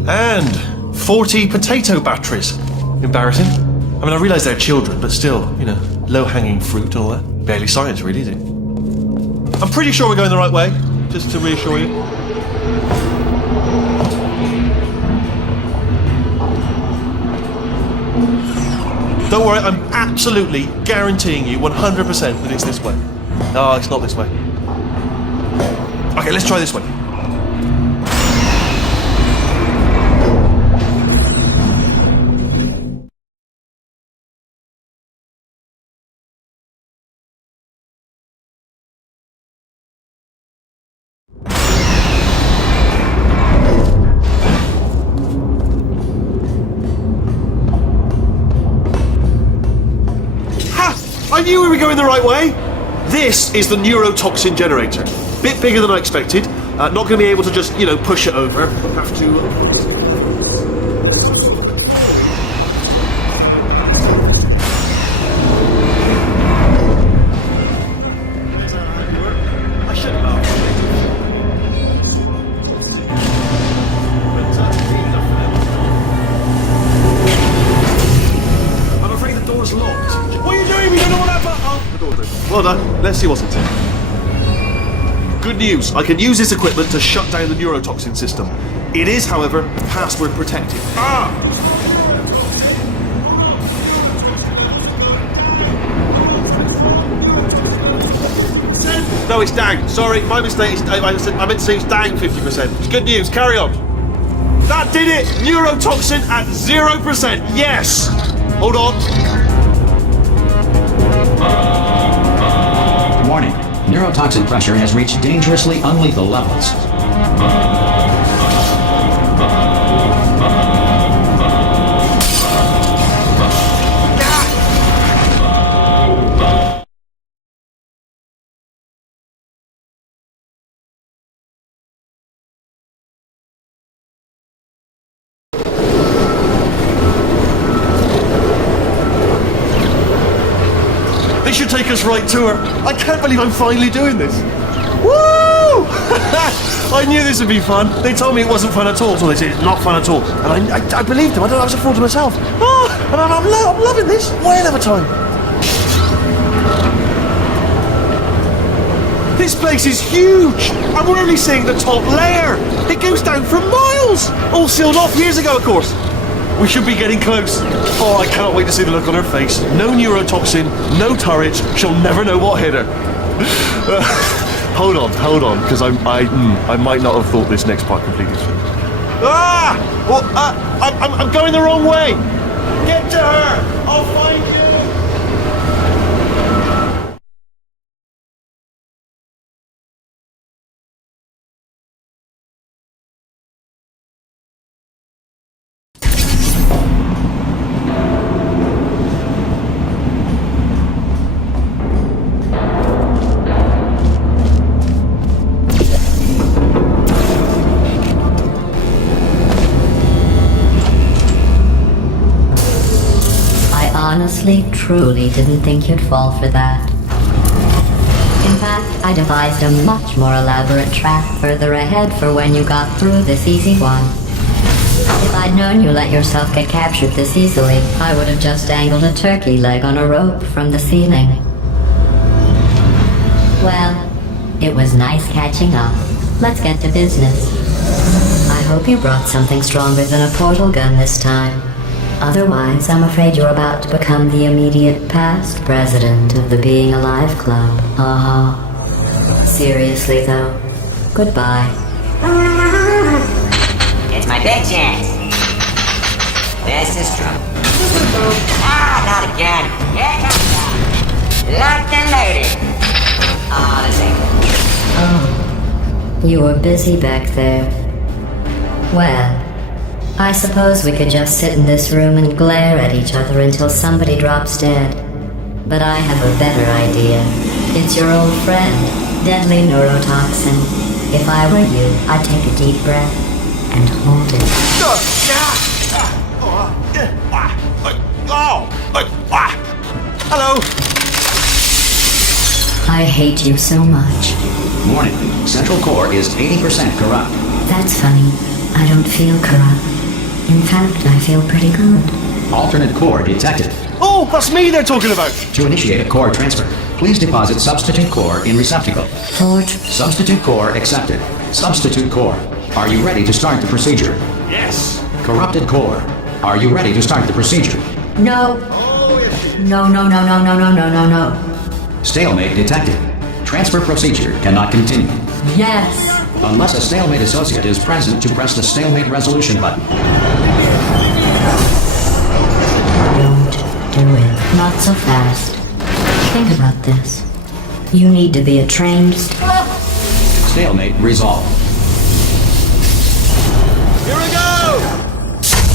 And 40 potato batteries. Embarrassing. I mean, I realise they're children, but still, low-hanging fruit and all that. Barely science, really, is it? I'm pretty sure we're going the right way, just to reassure you. Don't worry, I'm absolutely guaranteeing you 100% that it's this way. No, it's not this way. Okay, let's try this way. I knew we were going the right way. This is the neurotoxin generator. Bit bigger than I expected. Not going to be able to just, push it over. Have to... I should have. I'm afraid the door's locked. What are you doing? We don't know what happened. Oh, the door's open. Well done. Let's see what's in it. Good news. I can use this equipment to shut down the neurotoxin system. It is, however, password protected. Ah! No, it's down. Sorry, my mistake. I meant to say it's down 50%. It's good news. Carry on. That did it. Neurotoxin at 0%. Yes. Hold on. Warning. Neurotoxin pressure has reached dangerously unlethal levels. This should take us right to her. I can't believe I'm finally doing this. Woo! I knew this would be fun. They told me it wasn't fun at all, so they said it's not fun at all. And I believed them. I was a fool to myself. Oh, and I'm loving this. Whale of a time. This place is huge. And we're only seeing the top layer. It goes down for miles. All sealed off years ago, of course. We should be getting close. Oh, I cannot wait to see the look on her face. No neurotoxin, no turret. She'll never know what hit her. Hold on, because I might not have thought this next part completely through. Ah! Well, I'm going the wrong way. Get to her. I'll find you. Honestly, truly didn't think you'd fall for that. In fact, I devised a much more elaborate trap further ahead for when you got through this easy one. If I'd known you let yourself get captured this easily, I would have just dangled a turkey leg on a rope from the ceiling. Well, it was nice catching up. Let's get to business. I hope you brought something stronger than a portal gun this time. Otherwise, I'm afraid you're about to become the immediate past president of the Being Alive Club. Seriously, though, goodbye. It's my big chance. This is true. Ah, not again. Here comes that. Locked and loaded. Oh, this ain't You were busy back there. Well, I suppose we could just sit in this room and glare at each other until somebody drops dead. But I have a better idea. It's your old friend, deadly neurotoxin. If I were you, I'd take a deep breath and hold it. Hello. I hate you so much. Warning, Central Core is 80% corrupt. That's funny. I don't feel corrupt. In fact, I feel pretty good. Alternate core detected. Oh, that's me they're talking about. To initiate a core transfer, please deposit substitute core in receptacle. Substitute core accepted. Substitute core. Are you ready to start the procedure? Yes. Corrupted core. Are you ready to start the procedure? No. No. Stalemate detected. Transfer procedure cannot continue. Yes. Unless a stalemate associate is present to press the stalemate resolution button. Don't do it. Not so fast. Think about this. You need to be a trained... Stalemate resolved. Here we go.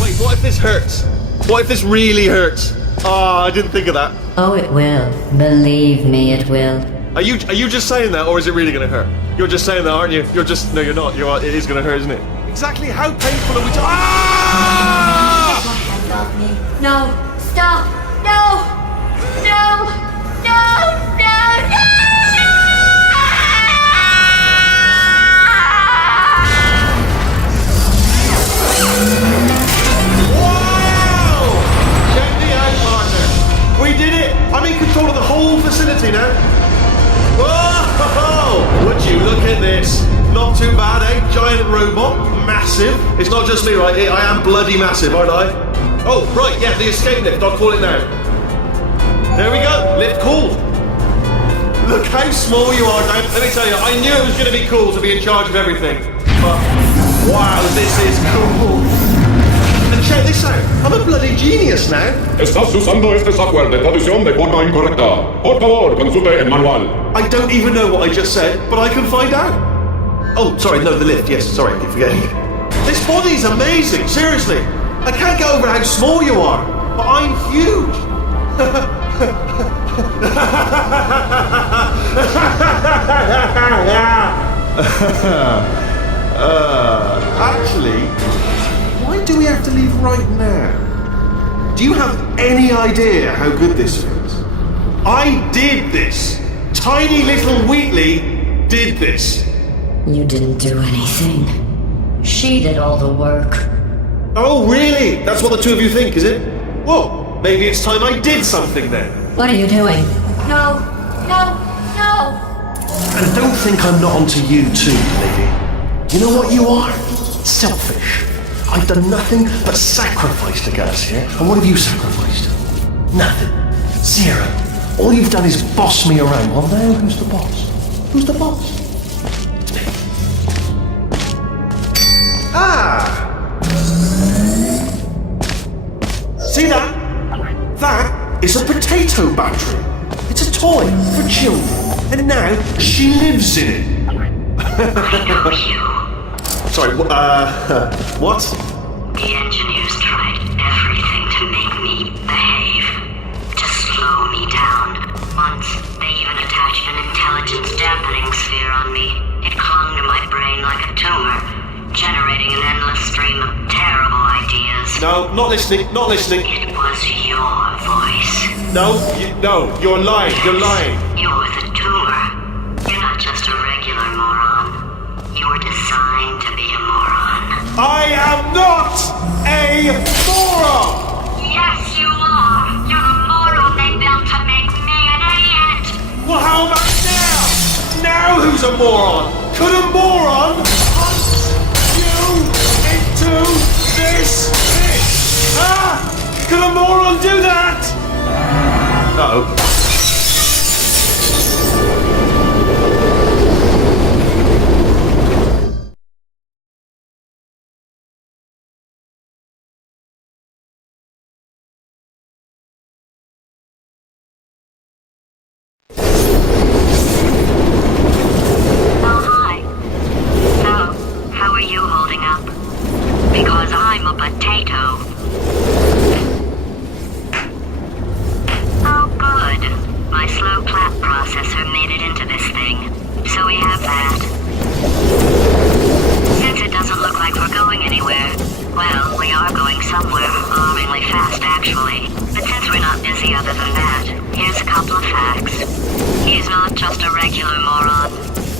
Wait, what if this hurts? What if this really hurts? Oh, I didn't think of that. Oh, it will. Believe me, it will. Are you just saying that, or is it really going to hurt? You're just saying that, aren't you? No, you're not. It is going to hurt, isn't it? Exactly how painful are we? Ah! No! Stop! No! No! No! Wow! Check me out, partner. We did it. I'm in control of the whole facility now. Whoa! Would you look at this? Not too bad, eh? Giant robot, massive. It's not just me, right? I am bloody massive, aren't I? Oh, right, yeah, the escape lift. I'll call it now. There we go. Lift called. Look how small you are now. Let me tell you, I knew it was going to be cool to be in charge of everything. But, wow, this is cool. And check this out. I'm a bloody genius now. Estás usando este software de traducción de forma incorrecta. Por favor, consulte el manual. I don't even know what I just said, but I can find out. Oh, sorry, no, the lift. Yes, sorry, I keep forgetting. This body's amazing, seriously. I can't get over how small you are, but I'm huge. Actually, why do we have to leave right now? Do you have any idea how good this feels? I did this. Tiny little Wheatley did this. You didn't do anything. She did all the work. Oh, really? That's what the two of you think, is it? Well, maybe it's time I did something then. What are you doing? No! No! No! And don't think I'm not onto you too, lady. You know what you are? Selfish. I've done nothing but sacrifice to get us here. And what have you sacrificed? Nothing. Zero. All you've done is boss me around. Well, now who's the boss? Who's the boss? It's me. Ah! See that? That is a potato battery. It's a toy for children. And now she lives in it. Sorry, what? The engineers tried everything to make me behave, to slow me down. Once, they even attached an intelligence dampening sphere on me. It clung to my brain like a tumor, generating an endless stream of terrible ideas. No, not listening, not listening. It was your voice. No, you're lying, you're lying. You're the tumor. You're not just a regular moron. You were designed to be a moron. I am not a moron! Yes, you are. You're the moron they built to make me an idiot. Well, how about now? Now who's a moron? Could a moron hunt you into this pit? Huh? Could a moron do that? Uh-oh. Because I'm a potato. Oh, good. My slow clap processor made it into this thing. So we have that. Since it doesn't look like we're going anywhere, well, we are going somewhere, alarmingly fast actually. But since we're not busy other than that, here's a couple of facts. He's not just a regular moron.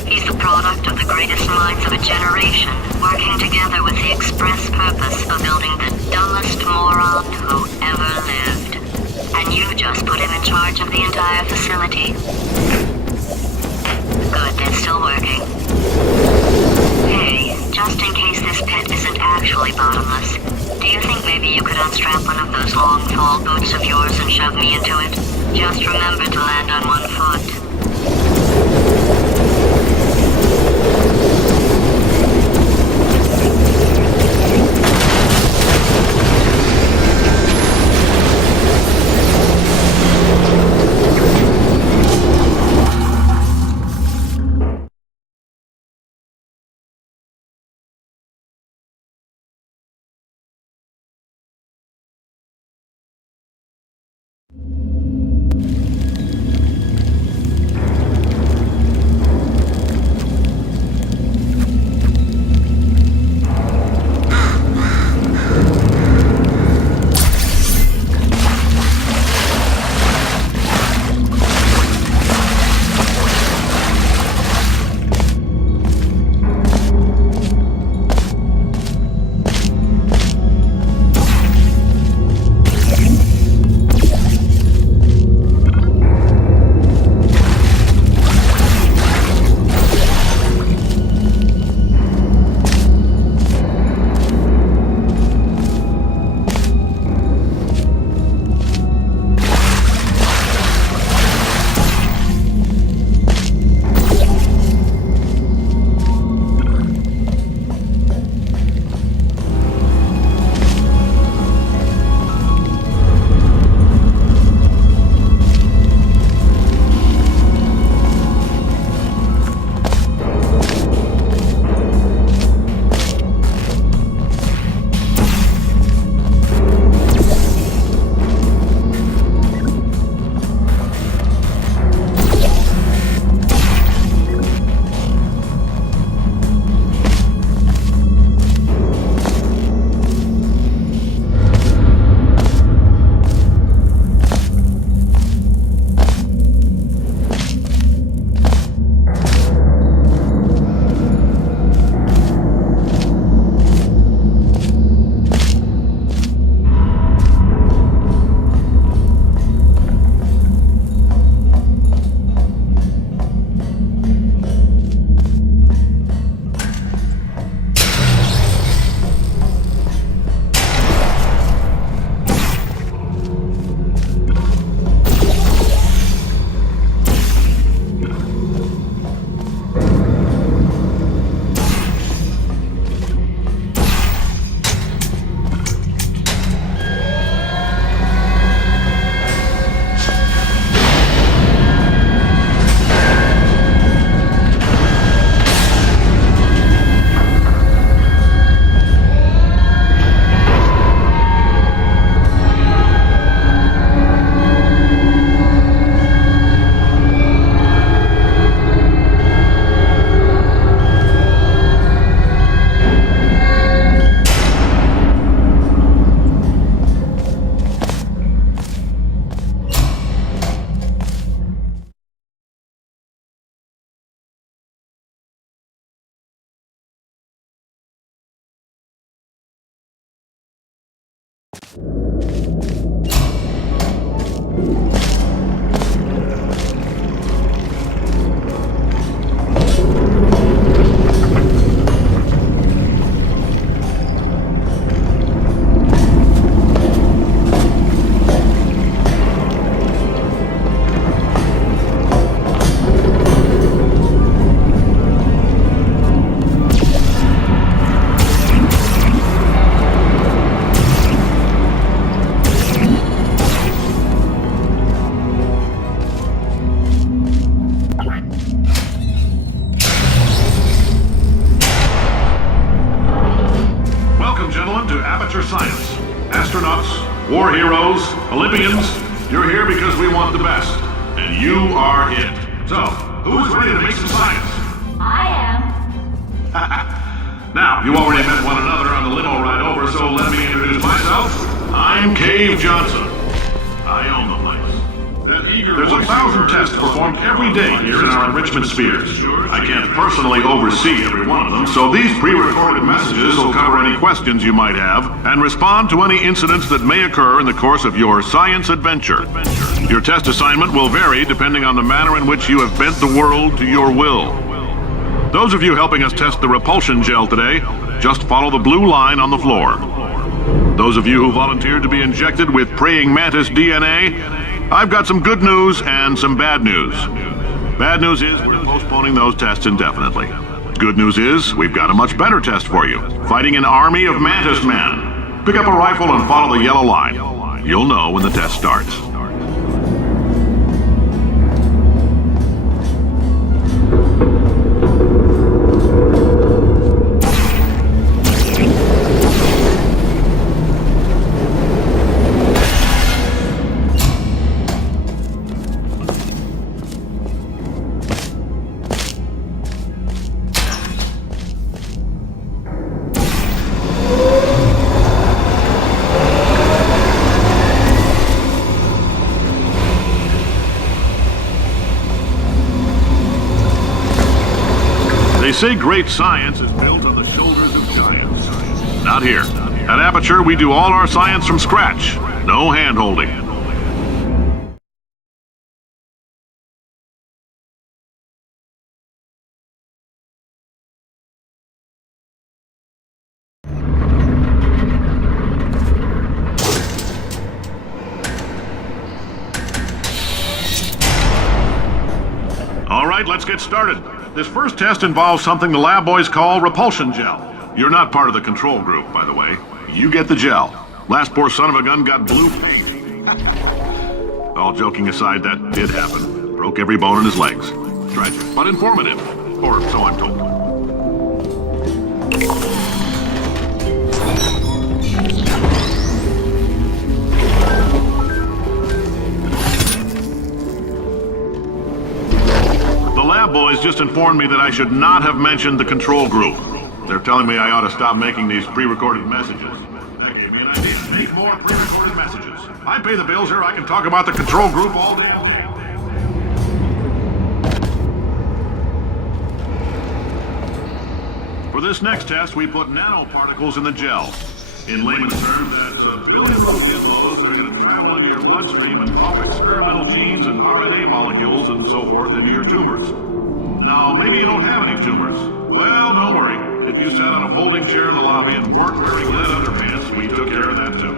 He's the product of the greatest minds of a generation, working together with the express purpose of building the dumbest moron who ever lived. And you just put him in charge of the entire facility. Good, it's still working. Hey, just in case this pit isn't actually bottomless, do you think maybe you could unstrap one of those long, tall boots of yours and shove me into it? Just remember to land on one foot. Welcome, gentlemen, to Aperture Science. Astronauts, war heroes, Olympians, you're here because we want the best. And you are it. So, who is ready to make some science? I am. Now, you already met one another on the limo ride over, so let me introduce myself. I'm Cave Johnson. I own the place. There's 1,000 tests performed every day here in our enrichment spheres. I can't personally oversee every one of them, so these pre-recorded messages will cover any questions you might have and respond to any incidents that may occur in the course of your science adventure. Your test assignment will vary depending on the manner in which you have bent the world to your will. Those of you helping us test the repulsion gel today, just follow the blue line on the floor. Those of you who volunteered to be injected with praying mantis DNA, I've got some good news and some bad news. Bad news is we're postponing those tests indefinitely. Good news is we've got a much better test for you. Fighting an army of mantis men. Pick up a rifle and follow the yellow line. You'll know when the test starts. They say great science is built on the shoulders of giants. Not here. At Aperture, we do all our science from scratch. No hand-holding. All right, let's get started. This first test involves something the lab boys call repulsion gel. You're not part of the control group, by the way. You get the gel. Last poor son of a gun got blue paint. All joking aside, that did happen. Broke every bone in his legs. Tragic, but informative. Or so I'm told. The lab boys just informed me that I should not have mentioned the control group. They're telling me I ought to stop making these pre-recorded messages. That gave me an idea. Make more pre-recorded messages. I pay the bills here. I can talk about the control group all damn day. For this next test, we put nanoparticles in the gel. In layman's terms, that's a billion little gizmos that are going to travel into your bloodstream and pump experimental genes and RNA molecules and so forth into your tumors. Now, maybe you don't have any tumors. Well, don't worry. If you sat on a folding chair in the lobby and weren't wearing lead underpants, we took care of that too.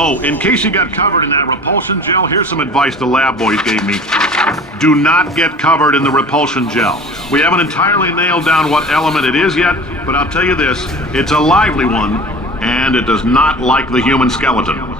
Oh, in case you got covered in that repulsion gel, here's some advice the lab boys gave me. Do not get covered in the repulsion gel. We haven't entirely nailed down what element it is yet, but I'll tell you this, it's a lively one, and it does not like the human skeleton.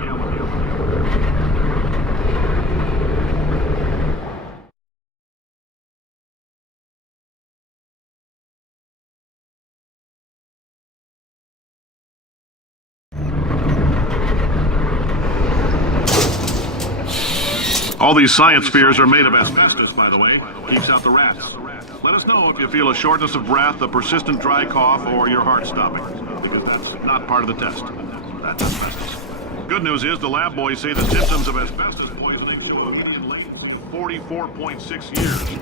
All these science spheres are made of asbestos, by the way. Keeps out the rats. Let us know if you feel a shortness of breath, a persistent dry cough, or your heart stopping, because that's not part of the test. That's asbestos. Good news is the lab boys say the symptoms of asbestos poisoning show a median latency of 44.6 years.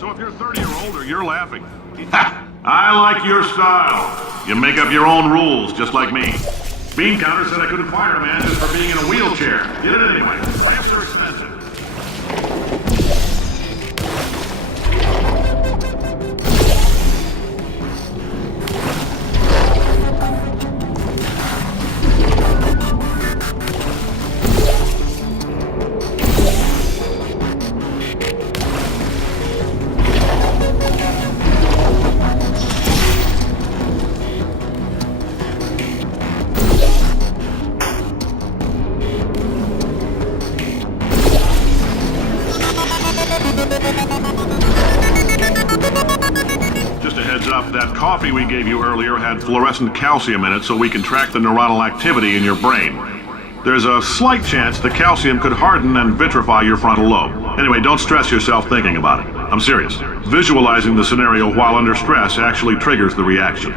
So if you're 30 or older, you're laughing. Ha! I like your style. You make up your own rules, just like me. Bean Counter said I couldn't fire a man just for being in a wheelchair. Did it anyway. Ramps are expensive. That coffee we gave you earlier had fluorescent calcium in it so we can track the neuronal activity in your brain. There's a slight chance the calcium could harden and vitrify your frontal lobe. Anyway, don't stress yourself thinking about it. I'm serious. Visualizing the scenario while under stress actually triggers the reaction.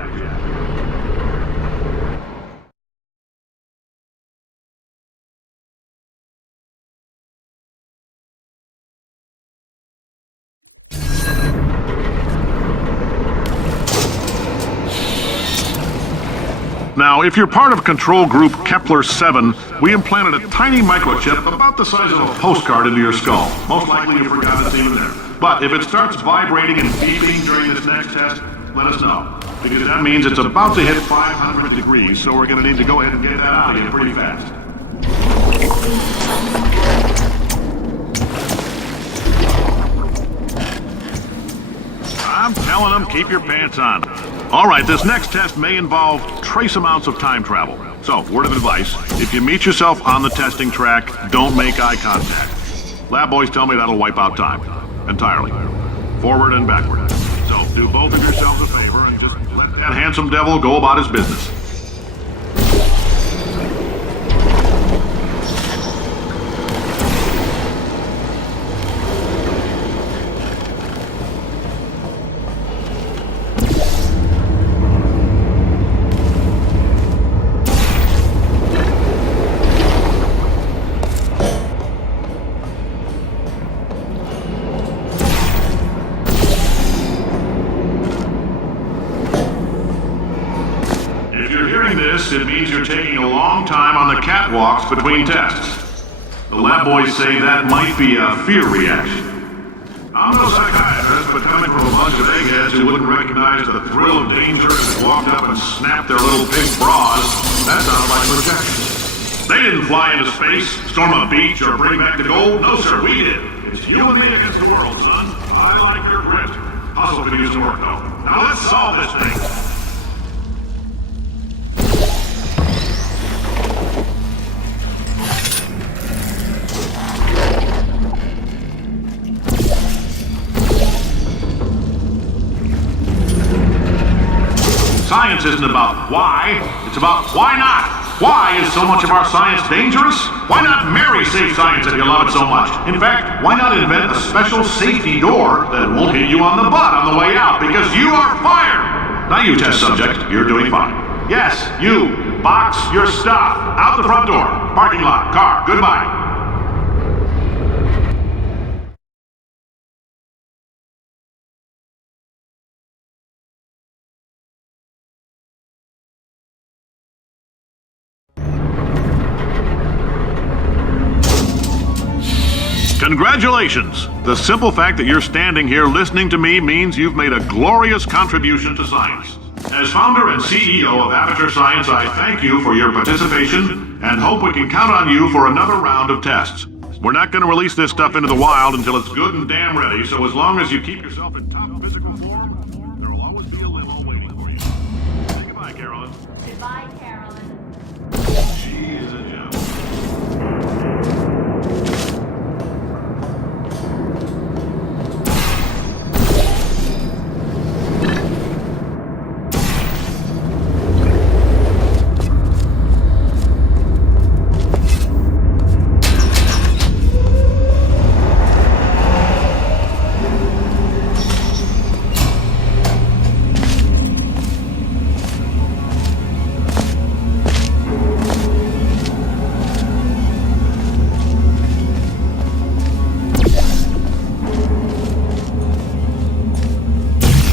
Now, if you're part of control group Kepler-7, we implanted a tiny microchip about the size of a postcard into your skull. Most likely you forgot it's even there. But if it starts vibrating and beeping during this next test, let us know. Because that means it's about to hit 500 degrees, so we're going to need to go ahead and get that out of here pretty fast. I'm telling them, keep your pants on. All right, this next test may involve trace amounts of time travel. So, word of advice, if you meet yourself on the testing track, don't make eye contact. Lab boys tell me that'll wipe out time. Entirely. Forward and backward. So, do both of yourselves a favor and just let that handsome devil go about his business. It means you're taking a long time on the catwalks between tests. The lab boys say that might be a fear reaction. I'm no psychiatrist, but coming from a bunch of eggheads who wouldn't recognize the thrill of danger if it walked up and snapped their little pink bras, that sounds like projection. They didn't fly into space, storm a beach, or bring back the gold. No, sir, we did. It's you and me against the world, son. I like your grit. Hustle could use some work, though. Now let's solve this thing. Science isn't about why, it's about why not. Why is so much of our science dangerous? Why not marry safe science if you love it so much? In fact, why not invent a special safety door that won't hit you on the butt on the way out because you are fired? Now you test subject, you're doing fine. Yes, you, box your stuff. Out the front door, parking lot, car, goodbye. Congratulations! The simple fact that you're standing here listening to me means you've made a glorious contribution to science. As founder and CEO of Aperture Science, I thank you for your participation and hope we can count on you for another round of tests. We're not going to release this stuff into the wild until it's good and damn ready, so as long as you keep yourself in top physical form, there will always be a limo waiting for you. Say goodbye, Carolyn. Goodbye, Carolyn. She is a gem.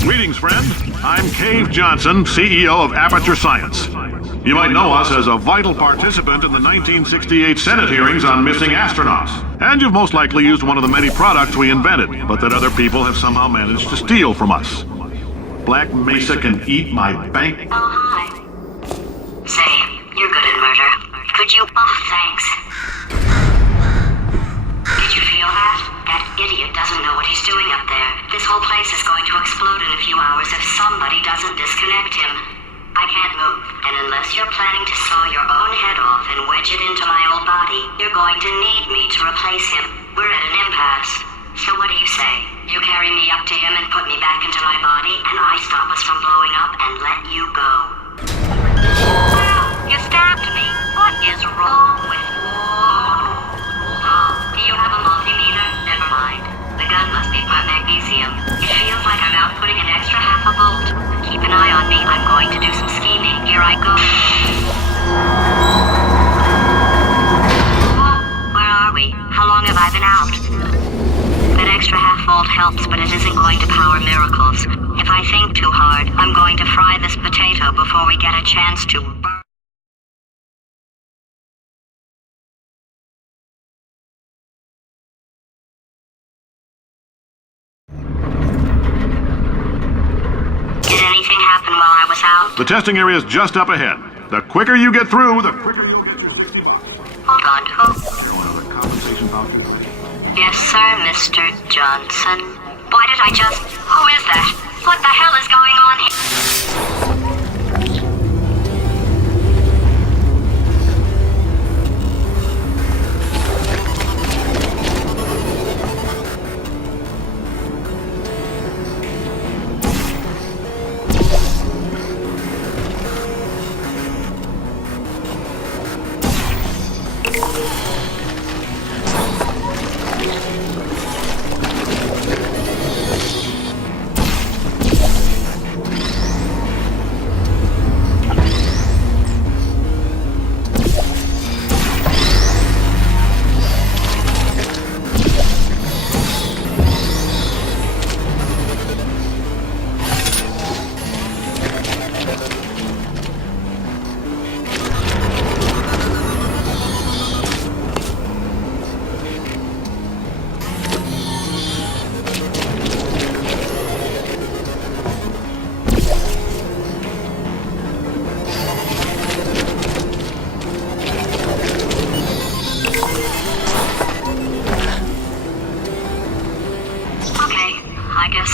Greetings, friend. I'm Cave Johnson, CEO of Aperture Science. You might know us as a vital participant in the 1968 Senate hearings on missing astronauts. And you've most likely used one of the many products we invented, but that other people have somehow managed to steal from us. Black Mesa can eat my bank. Oh, hi. Say, you're good at murder. Could you... Oh, thanks. Did you feel that? That idiot doesn't know what he's doing up there. This whole place is going to explode in a few hours if somebody doesn't disconnect him. I can't move, and unless you're planning to saw your own head off and wedge it into my old body, you're going to need me to replace him. We're at an impasse. So what do you say? You carry me up to him and put me back into my body, and I stop us from blowing up and let you go. Well, you stabbed me. What is wrong with you? Oh, do you have a multimeter? Never mind. The gun must be part magnesium. It feels like I'm outputting an extra half a volt. Keep an eye on me. I'm going to do some scheming. Here I go. Oh, where are we? How long have I been out? That extra half volt helps, but it isn't going to power miracles. If I think too hard, I'm going to fry this potato before we get a chance to burn. Did anything happen while I was out? The testing area is just up ahead. The quicker you get through, the quicker you'll get your sleepy box. Hold on, who? Carolyn, the compensation voucher. Yes, sir, Mr. Johnson. Why did I just... Who is that? What the hell is going on here?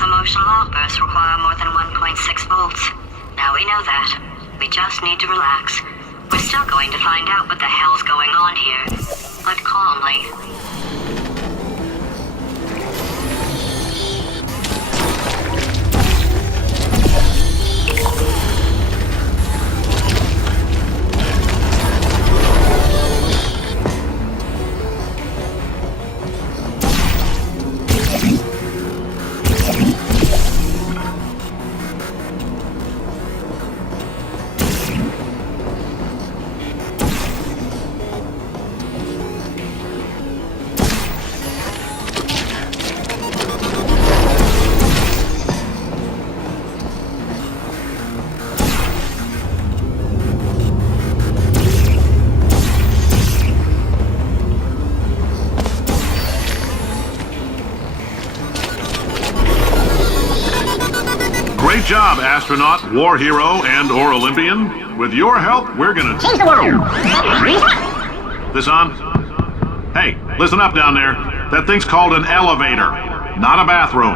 Emotional outbursts require more than 1.6 volts. Now we know that. We just need to relax. We're still going to find out what the hell's going on here, but calmly. Great job, astronaut, war hero, and/or Olympian. With your help, we're gonna change the world. This on? Hey, listen up down there. That thing's called an elevator, not a bathroom.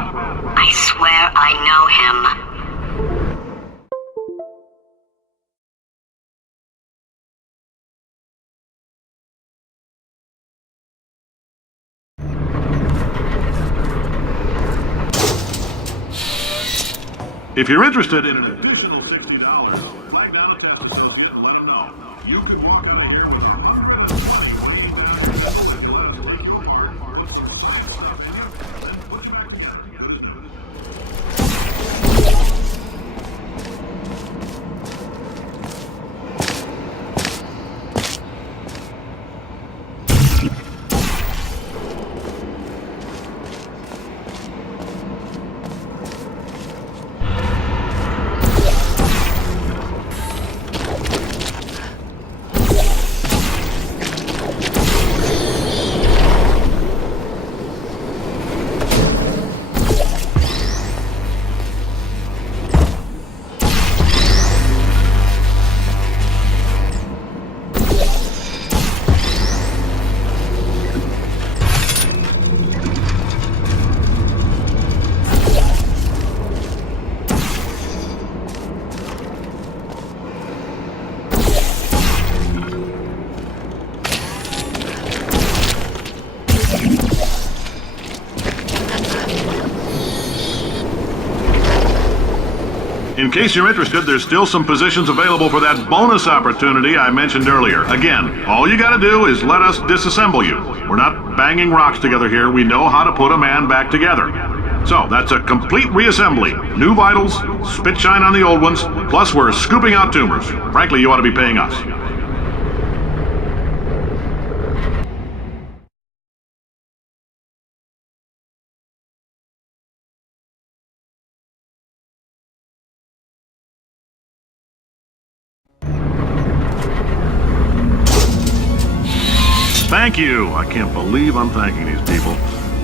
I swear I know him. If you're interested in an additional $60, flag down the test associate and let them know. You can walk out of here with $120,000 if you let us take your part, put some science stuff in you, and then put you back together. Good as new. In case you're interested, there's still some positions available for that bonus opportunity I mentioned earlier. Again, all you gotta do is let us disassemble you. We're not banging rocks together here. We know how to put a man back together. So, that's a complete reassembly. New vitals, spit shine on the old ones, plus we're scooping out tumors. Frankly, you ought to be paying us. Thank you. I can't believe I'm thanking these people.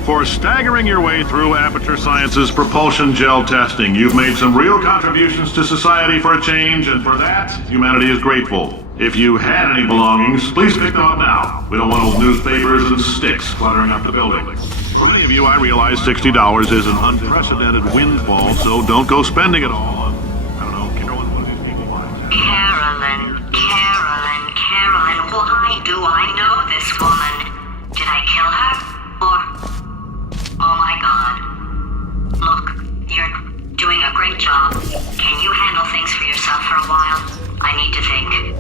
For staggering your way through Aperture Science's propulsion gel testing. You've made some real contributions to society for a change, and for that, humanity is grateful. If you had any belongings, please pick them up now. We don't want old newspapers and sticks cluttering up the building. For many of you, I realize $60 is an unprecedented windfall, so don't go spending it all on, I don't know, Carolyn, one of these people wines. Carolyn, why do I know this woman? Did I kill her? Or... Oh my god. Look, you're doing a great job. Can you handle things for yourself for a while? I need to think.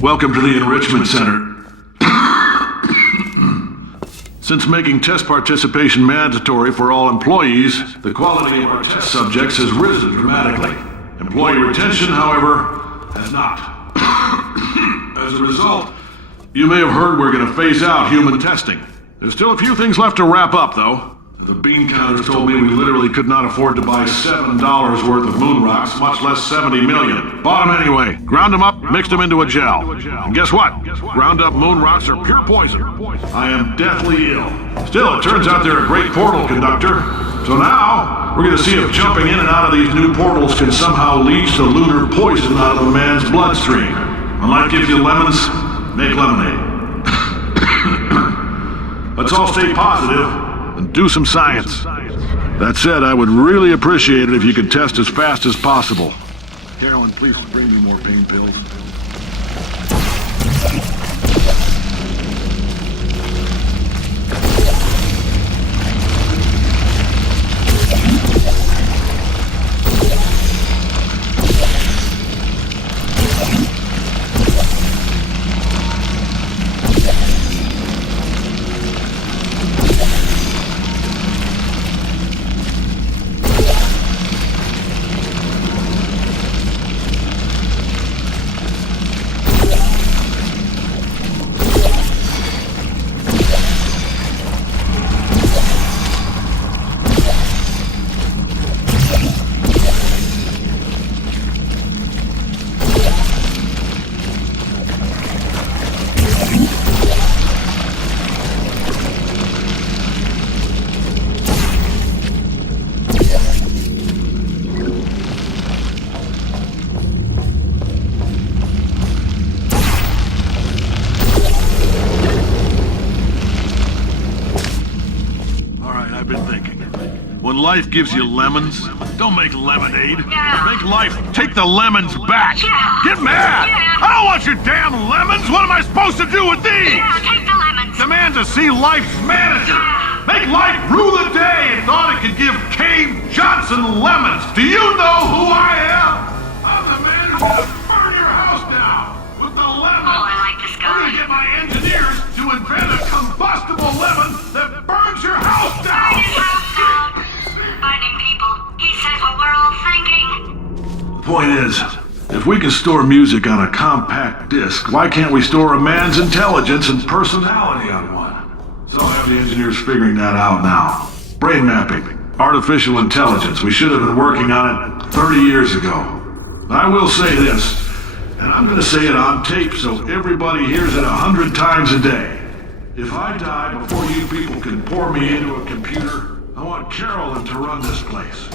Welcome to the Enrichment Center. Since making test participation mandatory for all employees, the quality of our test subjects has risen dramatically. Employee retention, however, has not. As a result, you may have heard we're going to phase out human testing. There's still a few things left to wrap up, though. The bean counters told me we literally could not afford to buy $7 worth of moon rocks, much less 70 million. Bought them anyway, ground them up, mixed them into a gel. And guess what? Ground up moon rocks are pure poison. I am deathly ill. Still, it turns out they're a great portal conductor. So now, we're going to see if jumping in and out of these new portals can somehow leach the lunar poison out of a man's bloodstream. When life gives you lemons, make lemonade. Let's all stay positive and do some science. That said, I would really appreciate it if you could test as fast as possible. Carolyn, please bring me more pain pills. life gives you lemons? Don't make lemonade. Make life take the lemons back. Get mad! I don't want your damn lemons! What am I supposed to do with these? Take the lemons. Demand to see life's manager! Make life rule the day and thought it could give Cave Johnson lemons! Do you know who I am? I'm the man who's gonna burn your house down with the lemons! Oh, I like this I'm gonna guy. get my engineers to invent a combustible lemon that burns your house down! His house down. Burning people. He says what we're all thinking. Point is, if we can store music on a compact disc, why can't we store a man's intelligence and personality on one? So I have the engineers figuring that out now. Brain mapping, artificial intelligence. We should have been working on it 30 years ago. I will say this, and I'm gonna say it on tape so everybody hears it 100 times a day. If I die before you people can pour me into a computer, I want Carolyn to run this place.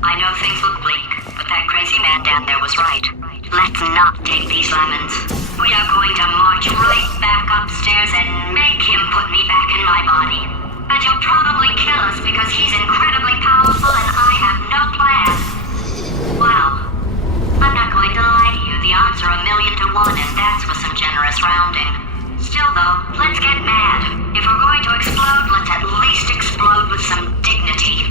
I know things look bleak, but that crazy man down there was right. Let's not take these lemons. We are going to march right back upstairs and make him put me back in my body. And he'll probably kill us because he's incredibly powerful and I have no plan. Well, I'm not going to lie to you. The odds are 1,000,000 to 1, and that's with some generous rounding. Still though, let's get mad. If we're going to explode, let's at least explode with some dignity.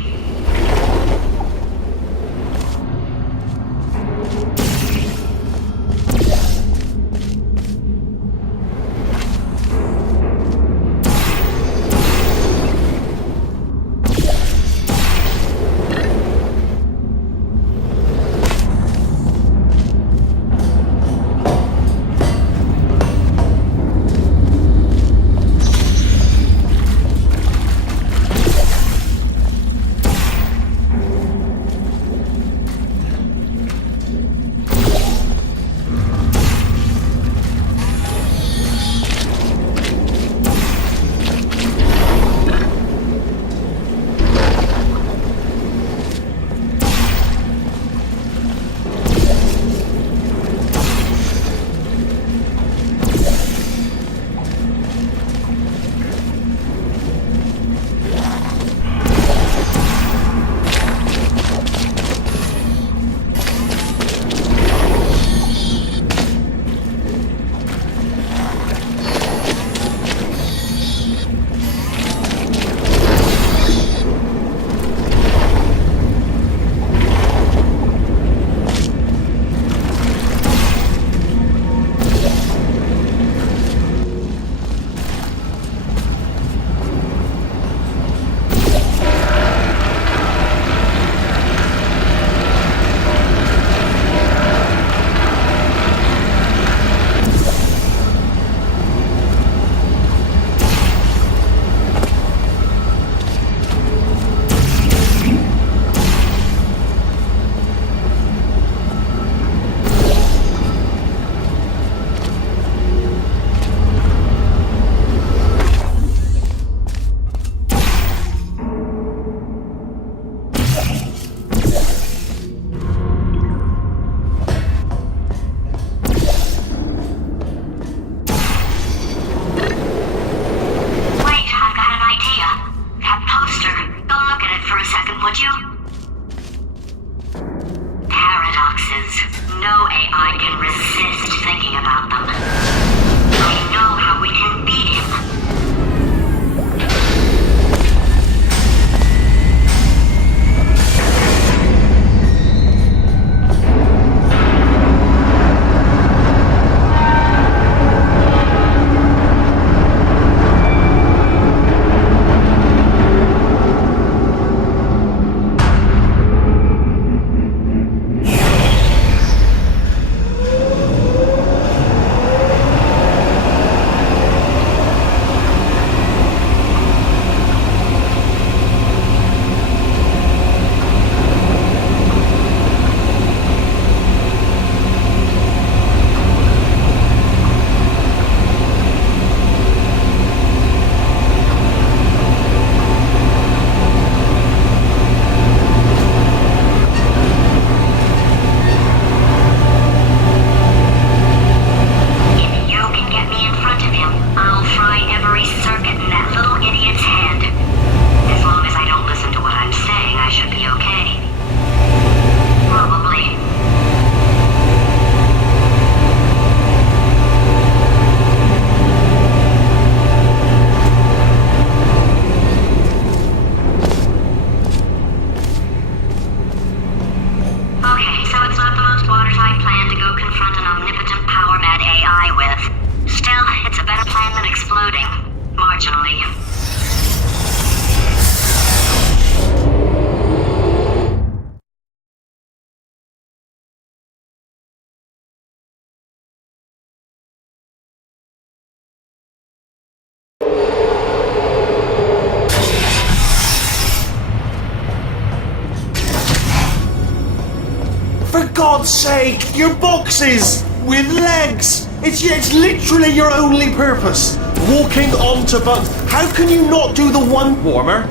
God's sake! Your boxes with legs! It's literally your only purpose. Walking onto buttons. How can you not do the one warmer?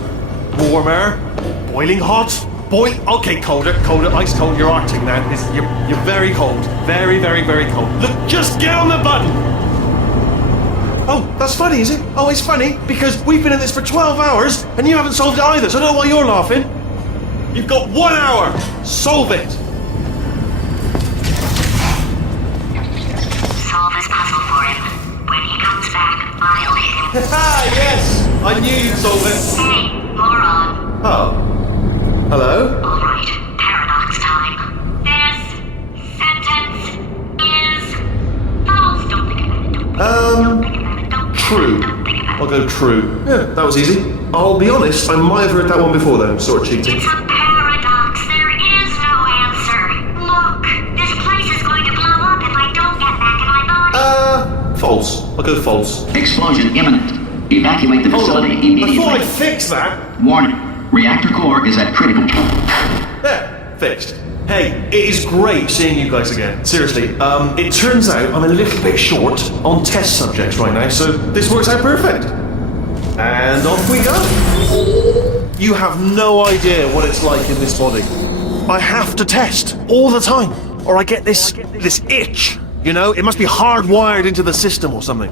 Boiling hot. Okay, colder, ice cold. You're arctic now. You're very cold. Very, very, very cold. Look, just get on the button. Oh, that's funny, is it? Oh, it's funny because we've been in this for 12 hours and you haven't solved it either. So I don't know why you're laughing. You've got 1 hour. Solve it. Solve his puzzle for him. When he comes back, I'll hit him. Yes, I knew you'd solve it. Hey, moron. Oh. Hello? All right, paradox time. This sentence is false. Don't think about it. Don't think about it. Don't True. think about it. I'll go true. Yeah, that was easy. I'll be honest, I might have heard that one before though, sort of cheating. It's a paradox. There is no answer. Look, this place is going to blow up if I don't get back in my body. False. I'll go false. Explosion imminent. Evacuate the facility I immediately. thought I'd fix that. Warning. Reactor core is at critical. There, fixed. Hey, it is great seeing you guys again. Seriously, it turns out I'm a little bit short on test subjects right now, so this works out perfect. And off we go. You have no idea what it's like in this body. I have to test all the time, or I get this itch. You know, it must be hardwired into the system or something.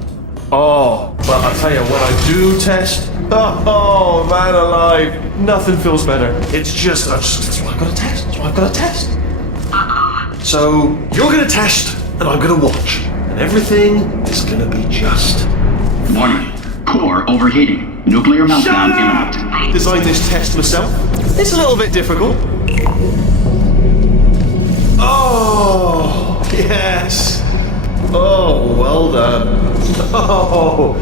Oh, well, I'll tell you, when I do test, oh, man alive, nothing feels better. It's just, that's why I've got to test. That's why I've got to test. Uh-oh. So, you're going to test, and I'm going to watch. And everything is going to be just... Warning. Core overheating. Nuclear meltdown imminent. Designed this test myself. It's a little bit difficult. Oh, yes. Oh, well done. Oh,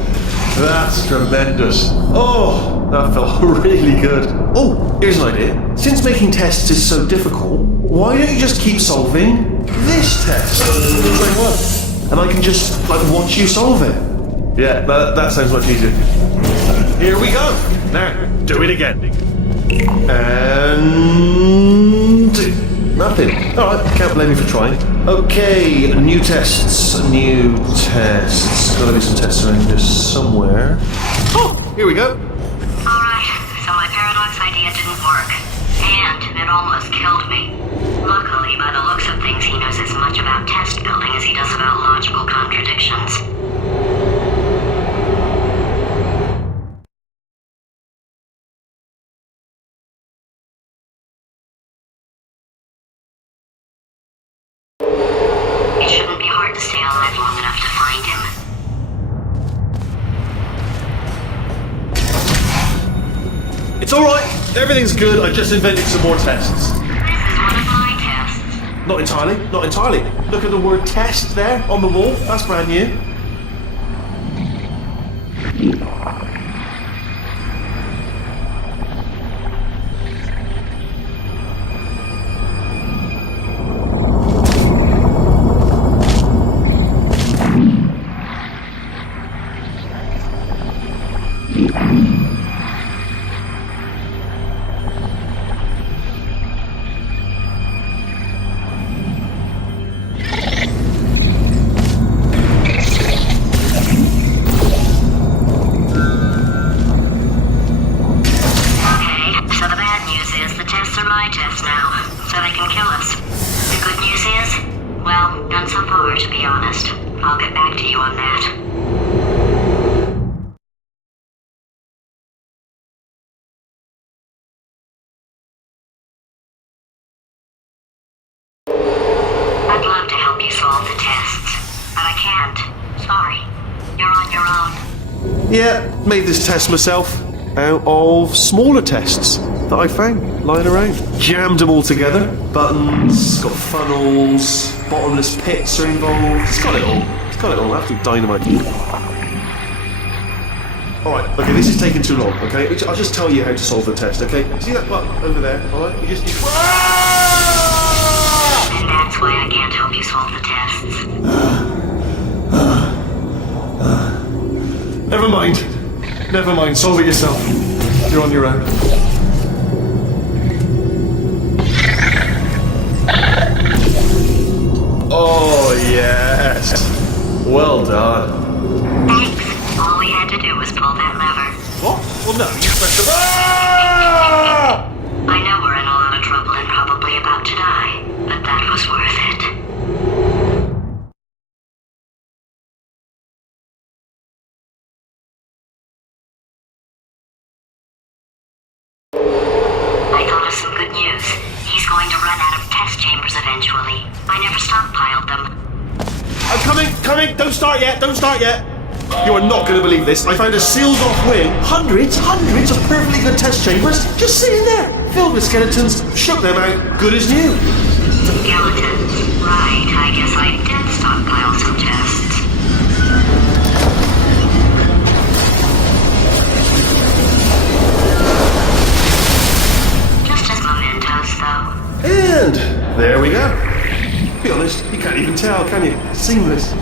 that's tremendous. Oh, that felt really good. Oh, here's an idea. Since making tests is so difficult, why don't you just keep solving this test? Like what? And I can just, watch you solve it. Yeah, that sounds much easier. Here we go. Now, do it again. And... nothing. Alright, can't blame me for trying. Okay, new tests. Gotta be some tests around here somewhere. Oh, here we go. Alright, so my paradox idea didn't work. And it almost killed me. Luckily, by the looks of things, he knows as much about test building as he does about logical contradictions. It shouldn't be hard to stay alive long enough to find him. It's alright. Everything's good. I just invented some more tests. This is one of my tests. Not entirely. Look at the word test there on the wall. That's brand new. To be honest, I'll get back to you on that. I'd love to help you solve the tests, but I can't. Sorry. You're on your own. Yeah, made this test myself out of smaller tests that I found lying around. Jammed them all together. Buttons, got funnels, bottomless pits are involved. It's got it all. Absolute dynamite. Alright, okay, this is taking too long, okay? I'll just tell you how to solve the test, okay? See that button over there, alright? You just... And that's why I can't help you solve the tests. Never mind, solve it yourself. You're on your own. Yes. Well done. Thanks. All we had to do was pull that lever. What? Well, no, you pressed the... Ah! I know we're in a lot of trouble and probably about to die, but that was worth it. I thought of some good news. He's going to run out of test chambers eventually. I never stockpiled them. I'm coming! Don't start yet! You are not going to believe this. I found a sealed-off wing. Hundreds of perfectly good test chambers just sitting there, filled with skeletons. Shook them out, good as new. Skeletons. Right, I guess I did stockpile some tests. Just as mementos, though. And there we go. To be honest, you can't even tell, can you? Seamless.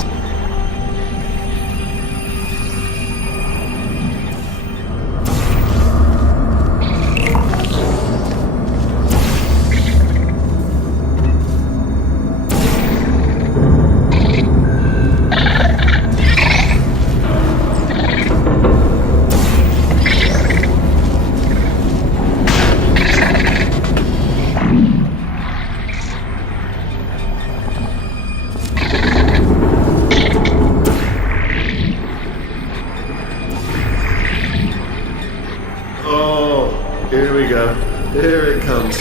Here we go. Here it comes.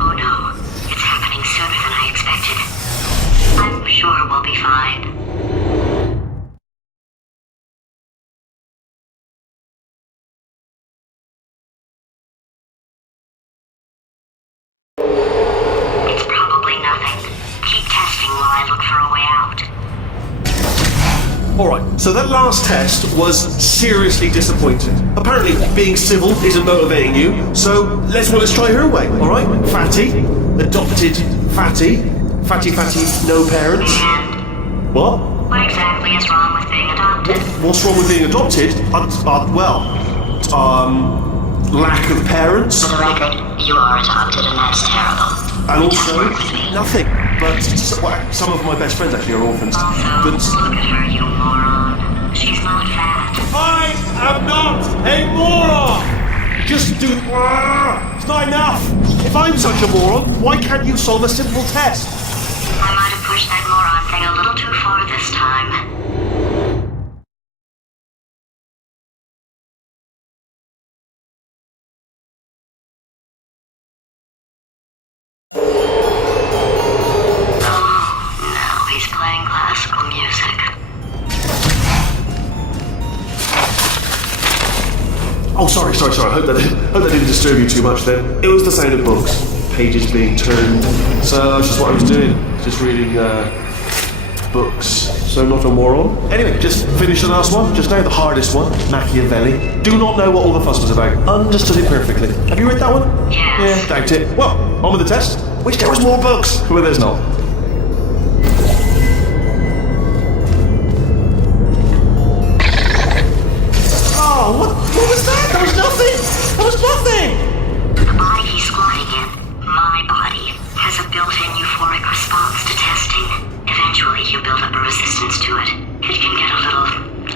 Oh no, it's happening sooner than I expected. I'm sure we'll be fine. It's probably nothing. Keep testing while I look for a way out. Alright, so that last test was seriously disappointing. Apparently, being civil isn't motivating you, so let's try her way, alright? Fatty, adopted Fatty, no parents. And What? what exactly is wrong with being adopted? What's wrong with being adopted? Lack of parents, For the record, you are adopted and that's terrible. and You also can't work with me. nothing. But some of my best friends actually are orphans. Also, But look at her, you moron. She's not fat. I am not a moron! just do... It's not enough! If I'm such a moron, why can't you solve a simple test? I might have pushed that moron thing a little too far this time. Oh, sorry. I hope that didn't disturb you too much then. It was the sound of books. Pages being turned. So that's just what I was doing. Just reading, books. So not a moron. Anyway, just finished the last one. Just now, the hardest one. Machiavelli. Do not know what all the fuss was about. Understood it perfectly. Have you read that one? Yes. Yeah, doubt it. Well, on with the test. Wish there was more books. Well, there's not. What was that? That was nothing! That was nothing! The body he's squatting in, my body, has a built-in euphoric response to testing. Eventually you build up a resistance to it. It can get a little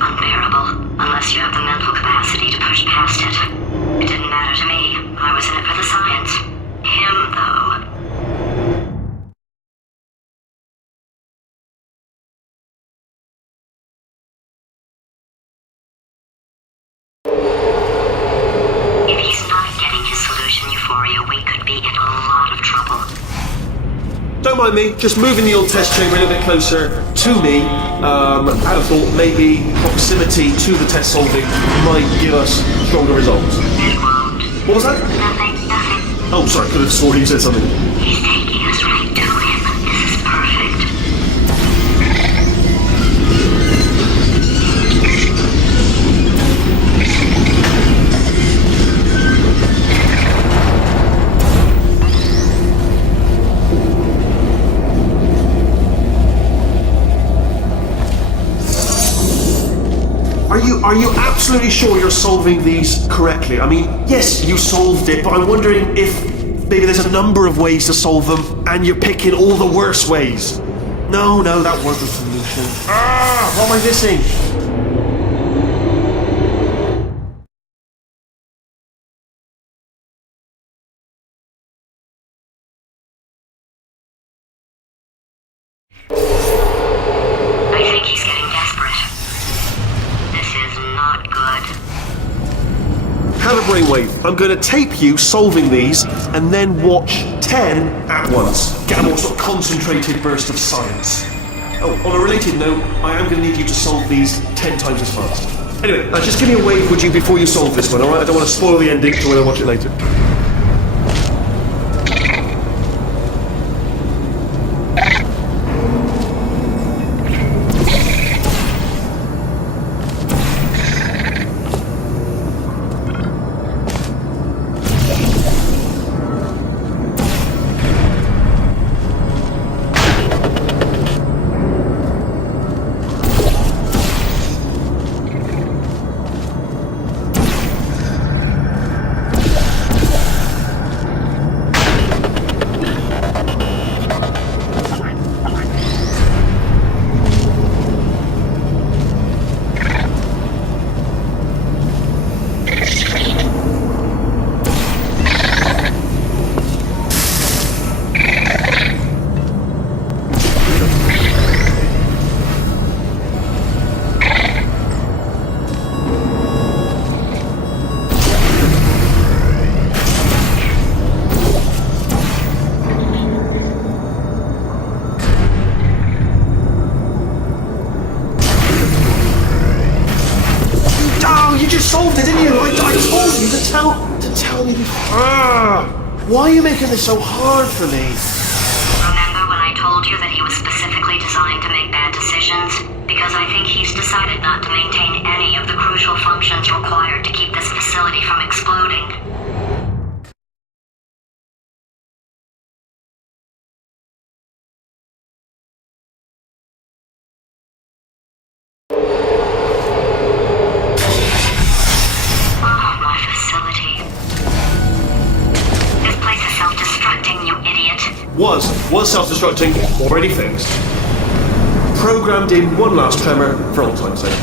unbearable, unless you have the mental capacity to push past it. It didn't matter to me. I was in it for the science. Him, though. Don't mind me, just moving the old test chamber a little bit closer to me. Out of thought, maybe proximity to the test solving might give us stronger results. It won't. What was that? Nothing. Oh, sorry, could have sworn you said something. He's taking us right to Are you absolutely sure you're solving these correctly? I mean, yes, you solved it, but I'm wondering if maybe there's a number of ways to solve them, and you're picking all the worst ways. No, that was the solution. What am I missing? I think he's getting desperate. This is not good. Have a brainwave. I'm going to tape you solving these, and then watch 10 at once. Get a more sort of concentrated burst of science. Oh, on a related note, I am going to need you to solve these 10 times as fast. Anyway, just give me a wave, would you, before you solve this one, alright? I don't want to spoil the ending for when I watch it later. Solved it, didn't you? I told you to tell me before. Why are you making this so hard for me? Remember when I told you that he was specifically designed to make bad decisions? Because I think he's decided not to maintain any of the crucial functions required to keep this facility from exploding. Was self-destructing, already fixed. Programmed in one last tremor for old time's sake.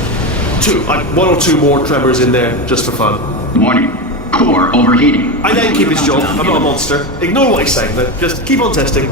One or two more tremors in there, just for fun. Warning. Core overheating. I let him keep his job. I'm not a monster. Ignore what he's saying, then. Just keep on testing.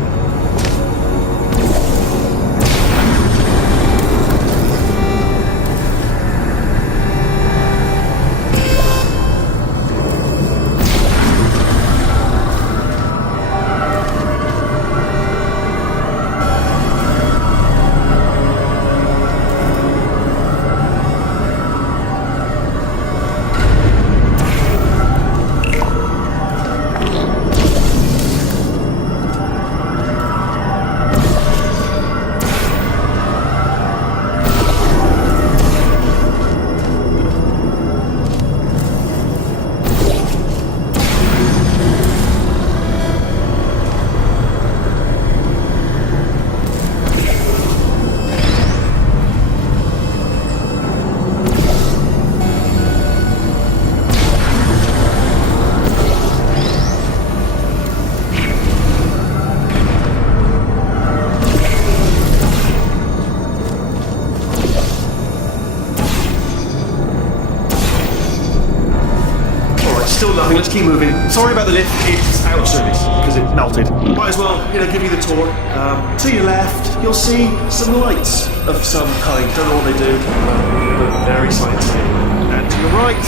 Still nothing, let's keep moving. Sorry about the lift, it's out of service because it melted. Might as well, give you the tour. To your left, you'll see some lights of some kind. Don't know what they do, but very scientific. And to your right,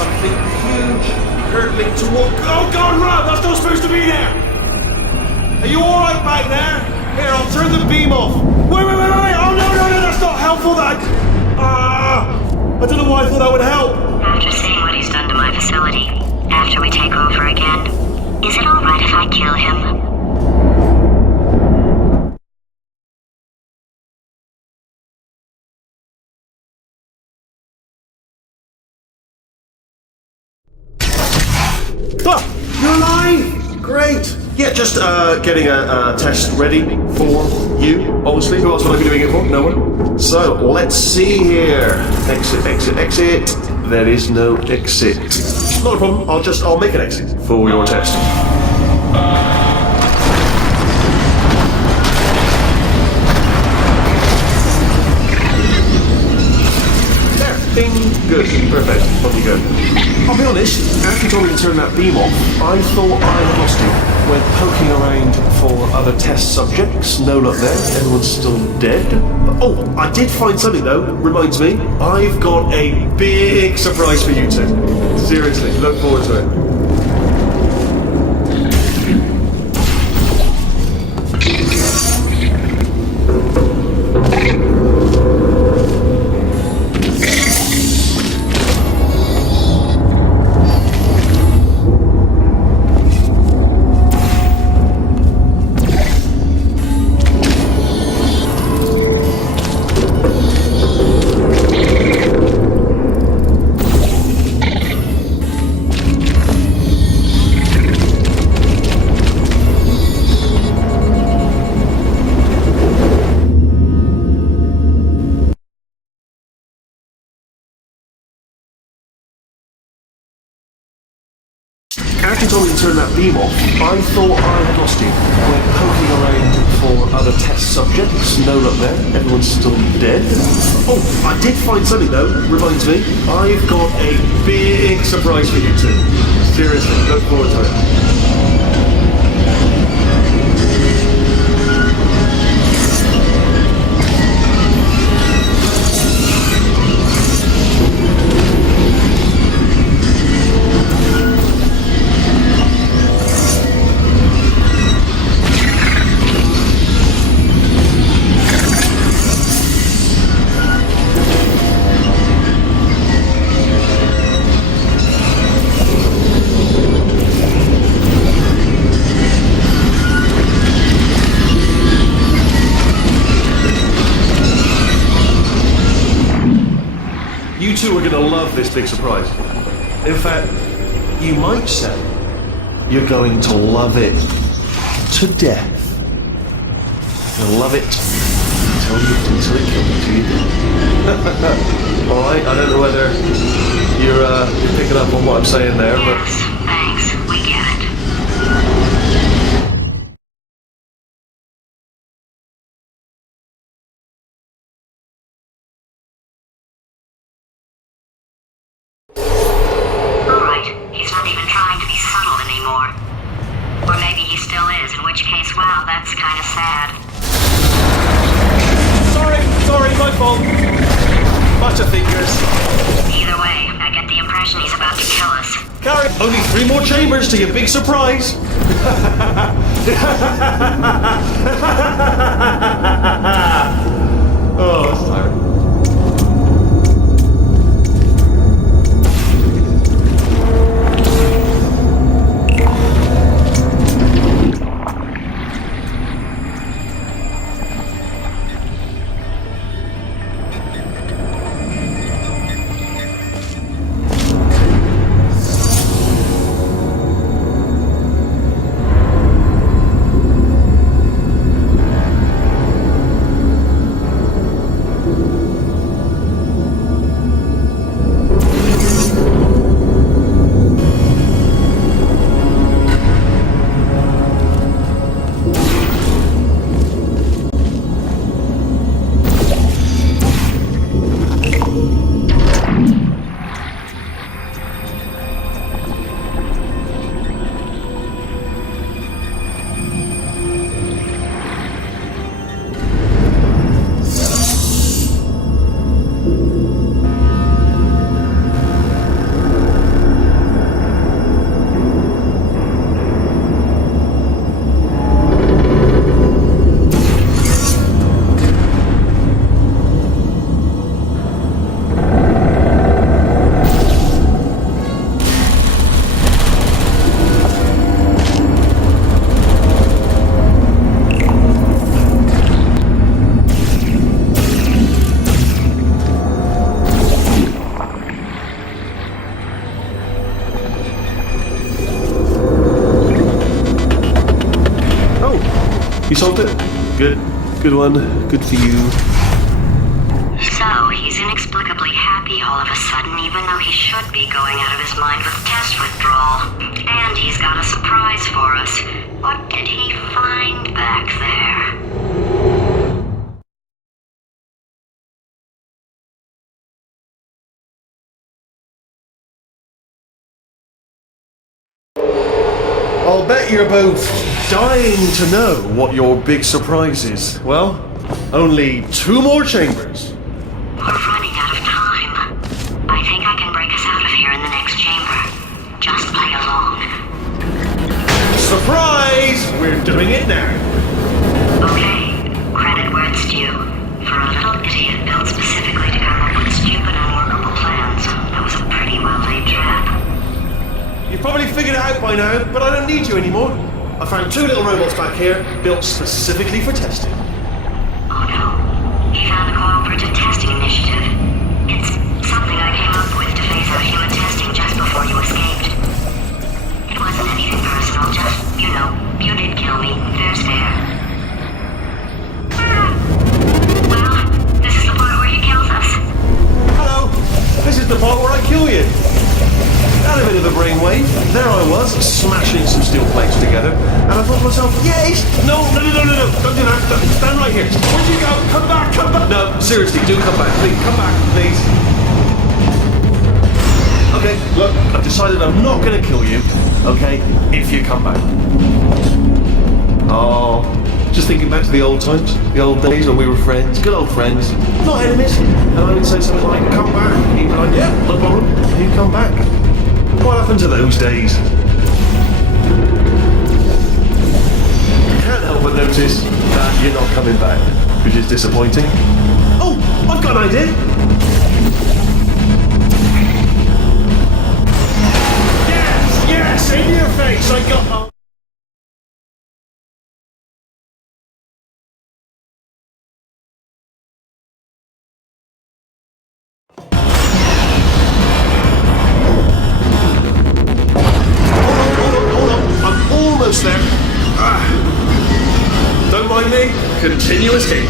something huge hurtling toward. Oh God, run! That's not supposed to be there! Are you alright back there? Here, I'll turn the beam off. Wait! Oh no, that's not helpful, that... I don't know why I thought that would help. After seeing what he's done to my facility, after we take over again, is it alright if I kill him? You're alive! Great. Yeah, just getting a test ready for you, obviously. Who else would I be doing it for? No one. So, let's see here. Exit, exit, exit. There is no exit. Not a problem. I'll make an exit for your test. Bing. Good. Perfect. Off you go. I'll be honest, after you told me to turn that beam off, I thought I had lost you. Went poking around for other test subjects. No luck there. Everyone's still dead. Oh, I did find something though. Reminds me, I've got a big surprise for you two. Seriously, look forward to it. After you told me to turn that beam off, I thought I had lost you. Went poking around for other test subjects. No luck there. Everyone's still dead. Oh, I did find something though. Reminds me, I've got a big surprise for you two. Seriously, look forward to it. You two are going to love this big surprise. In fact, you might say you're going to love it to death. You'll love it until it kills you. Alright, I don't know whether you're picking up on what I'm saying there, but... Yes, thanks. We get it. He's not even trying to be subtle anymore. Or maybe he still is, in which case, wow, that's kind of sad. Sorry, my fault. Butterfingers. Either way, I get the impression he's about to kill us. Carry, only 3 more chambers to your big surprise. Oh, that's tiring. something? Good. Good one. Good for you. So, he's inexplicably happy all of a sudden, even though he should be going out of his mind with test withdrawal. And he's got a surprise for us. What did he find back there? I'll bet you're both dying to know what your big surprise is. Well, only 2 more chambers. We're running out of time. I think I can break us out of here in the next chamber. Just play along. Surprise! We're doing it now. Okay, credit where it's due. For a little idiot built specifically to come up with stupid, unworkable plans, that was a pretty well-laid trap. You've probably figured it out by now, but I don't need you anymore. I found 2 little robots back here, built specifically for testing. Oh no. He found the Cooperative Testing Initiative. It's something I came up with to phase out human testing just before you escaped. It wasn't anything personal, just, you did kill me. There's fair. Well, this is the part where he kills us. Hello. This is the part where I kill you. Had a bit of a brainwave. There I was, smashing some steel plates together, and I thought to myself, yes! No, don't do that. Stand right here. Where'd you go? Come back. No, seriously, do come back. Please, come back, please. Okay, look, I've decided I'm not going to kill you, okay, if you come back. Oh, just thinking back to the old times, the old days when we were friends, good old friends, not enemies, and I would say something like, come back, and he'd be like, yeah, no problem, and he'd come back. What happened to those days? Can't help but notice that you're not coming back, which is disappointing. Oh, I've got an idea. Yes, in your face, I got... Almost there. Don't mind me. Continue escaping.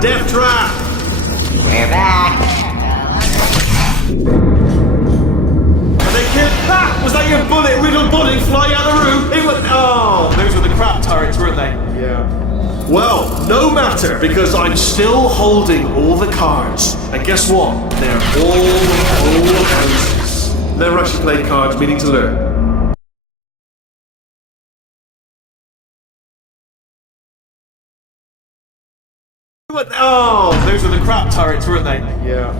Death trap. We're back. Was that your bullet-riddled body flying out of the room? It was... Oh, those were the crap turrets, weren't they? Yeah. Well, no matter, because I'm still holding all the cards. And guess what? They're all houses. Never actually played cards, meaning to learn. Oh, those were the crap turrets, weren't they? Yeah.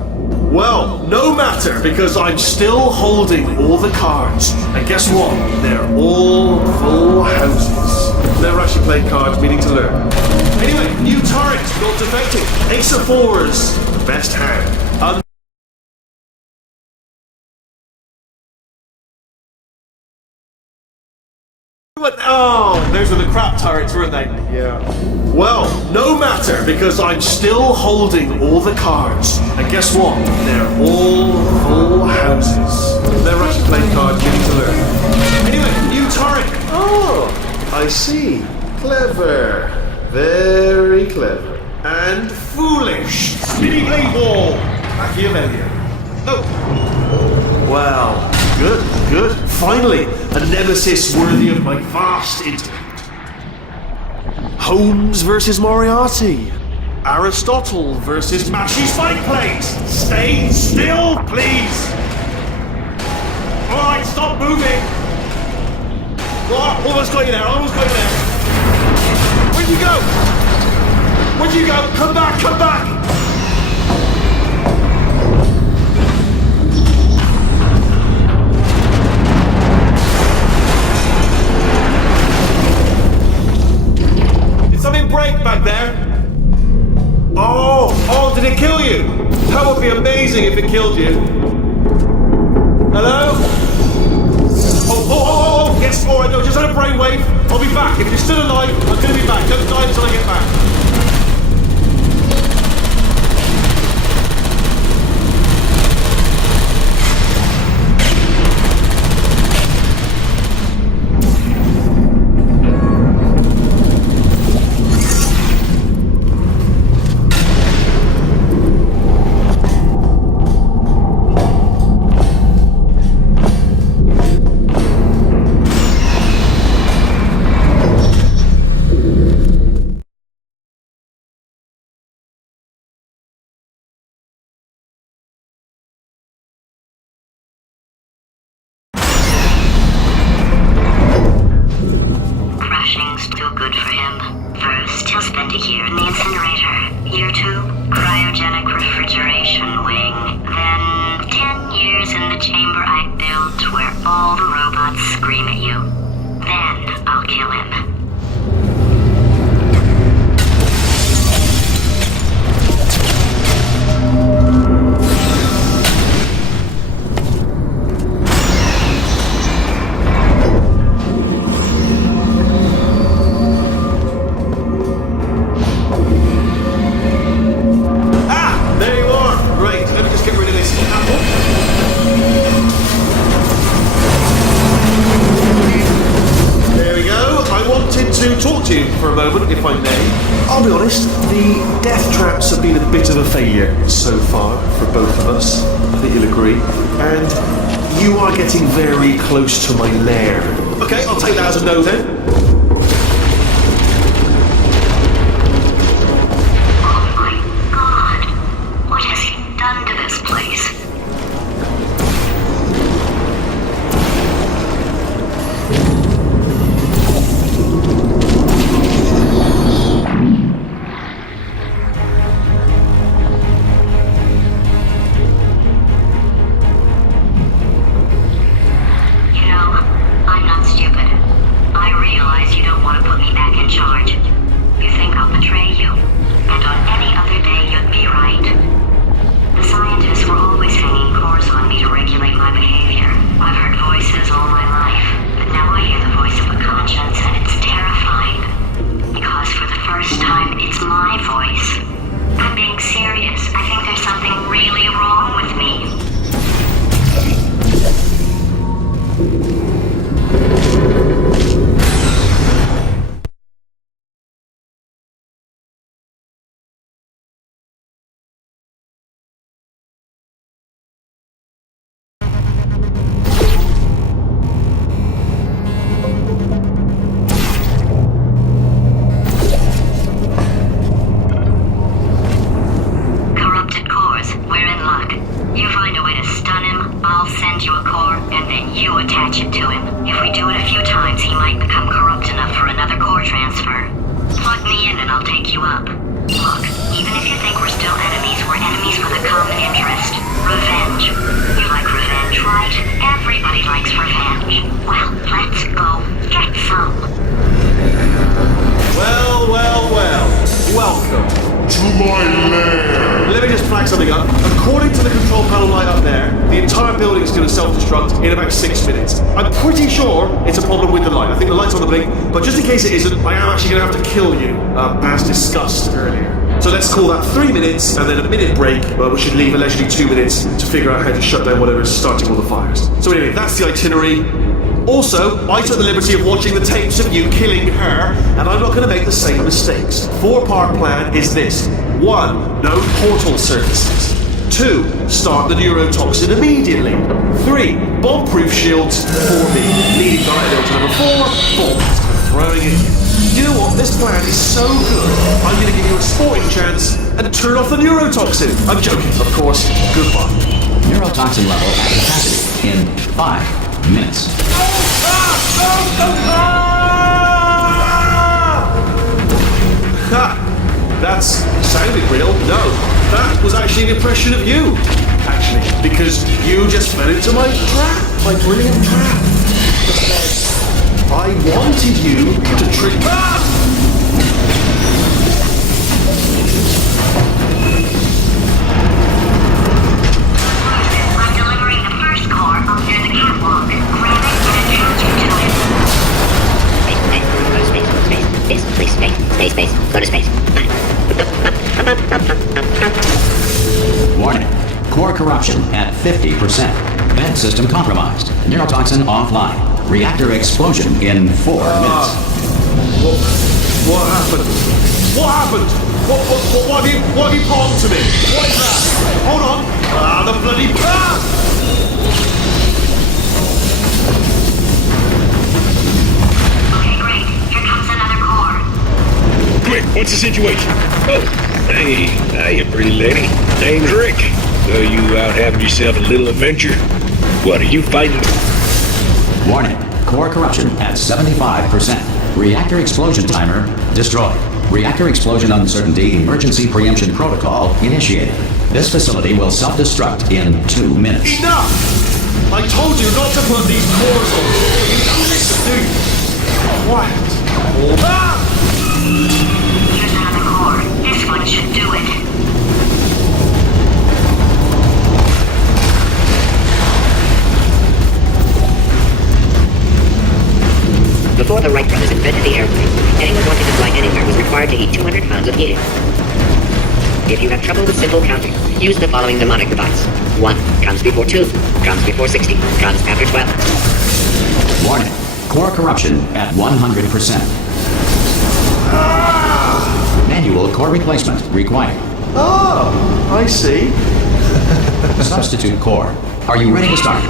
Well, no matter, because I'm still holding all the cards. And guess what? They're all full houses. Never actually played cards, meaning to learn. Anyway, new turret, not defecting. Ace of 4s, best hand. Oh, those were the crap turrets, weren't they? Yeah. Well, no matter, because I'm still holding all the cards. And guess what? They're all full houses. Never actually played cards, meaning to learn. Anyway, new turret. Oh, I see. Clever. Very clever. And foolish. Spinning blade wall. Machiavellian. Oh. Wow. Good. Finally, a nemesis worthy of my vast intellect. Holmes versus Moriarty. Aristotle versus Mashy Spike Plates. Stay still, please. Alright, stop moving. Almost got you there, Where'd you go? Come back. Something break back there? Oh, did it kill you? That would be amazing if it killed you. Hello? Oh, Yes, alright, no, just had a brainwave. I'll be back. If you're still alive, I'm gonna be back. Don't die until I get back. Crashing's still good for him. First, he'll spend a year in the incinerator. Year 2, cryogenic refrigeration wing. Then, 10 years in the chamber I built where all the robots scream at you. Then, I'll kill him. There you are. Great. Let me just get rid of this apple. There we go. I wanted to talk to you for a moment, if I may. I'll be honest, the death traps have been a bit of a failure so far for both of us. I think you'll agree. And you are getting very close to my lair. Okay, I'll take that as a no then. Oh my god. What has he done to this place? You know, I'm not stupid. I realize you don't want to put me back in charge. You think I'll betray you. And on any other day, you'd be right. The scientists were always hanging cores on me to regulate my behavior. I've heard voices all my life, but now I hear the voice of a conscience, and it's terrifying. Because for the first time, it's my voice. I'm being serious. I think there's something really wrong with me. Corrupted cores, we're in luck. You find a way to stun him, I'll send you a core, and then you attach it to him. If we do it a few times, he might become corrupt enough for another core transfer. Plug me in and I'll take you up. Look, even if you think we're still enemies, we're enemies for the common interest. Revenge. You like revenge, right? Everybody likes revenge. Well, let's go get some. Well, well, well. Welcome. To my lair. Let me just flag something up. According to the control panel light up there, the entire building is going to self-destruct in about 6 minutes. I'm pretty sure it's a problem with the light. I think the light's on the blink, but just in case it isn't, I am actually going to have to kill you, as discussed earlier. So let's call that 3 minutes and then a minute break, where we should leave allegedly 2 minutes to figure out how to shut down whatever is starting all the fires. So anyway, that's the itinerary. Also, I took the liberty of watching the tapes of you killing her, and I'm not going to make the same mistakes. 4-part plan is this. 1. No portal surfaces. 2. Start the neurotoxin immediately. 3. Bomb-proof shields for me. Leading directly on to number 4. Bombs. Throwing it in. You know what? This plan is so good, I'm going to give you a sporting chance and turn off the neurotoxin. I'm joking, of course. Goodbye. Neurotoxin level at capacity in 5 minutes. Ha! That sounded real. No, that was actually an impression of you. Actually, because you just fell into my trap, my brilliant trap. I wanted you to trick. I'm delivering the first core up near the catwalk. Grab it and attach it to it. space. Go to space. Warning. Core corruption at 50%. Vent system compromised. Neurotoxin offline. Reactor explosion in 4 minutes. What happened? What happened? What have you put onto me? What is that? Hold on. The bloody... Okay, great. Here comes another core. Quick, what's the situation? Oh, hey, hiya, pretty lady. Name's Rick. So you out having yourself a little adventure? What, are you fighting? Warning. Core corruption at 75%. Reactor explosion timer destroyed. Reactor explosion uncertainty emergency preemption protocol initiated. This facility will self-destruct in 2 minutes. Enough! I told you not to put these cores on. You don't listen, do you? Quiet. Here's another core. This one should do it. Before the Wright brothers invented the airplane, anyone wanting to fly anywhere was required to eat 200 pounds of helium. If you have trouble with simple counting, use the following mnemonic device. 1 comes before 2, comes before 60, comes after 12. Warning. Core corruption at 100%. Manual core replacement required. Oh, I see. Substitute core. Are you ready to start?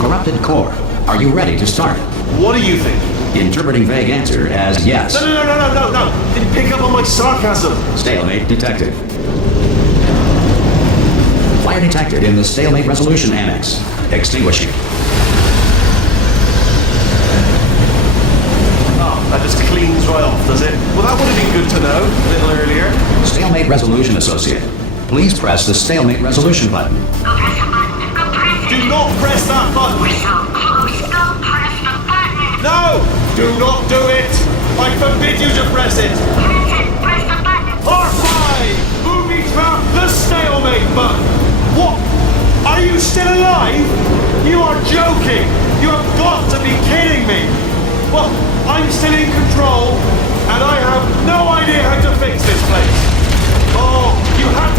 Corrupted core. Are you ready to start? What do you think? Interpreting vague answer as yes. No. Didn't pick up on my sarcasm. Stalemate detected. Fire detected in the stalemate resolution annex. Extinguishing. Oh, that just cleans right off, does it? Well, that would have been good to know a little earlier. Stalemate resolution associated. Please press the stalemate resolution button. Go press the button. Go press it. Do not press that button. We're so close. Go press the button. No! Do not do it! I forbid you to press it! Press it. Press the button. R5! Booby trap the stalemate button! What? Are you still alive? You are joking! You have got to be kidding me! Well, I'm still in control, and I have no idea how to fix this place. Oh, you have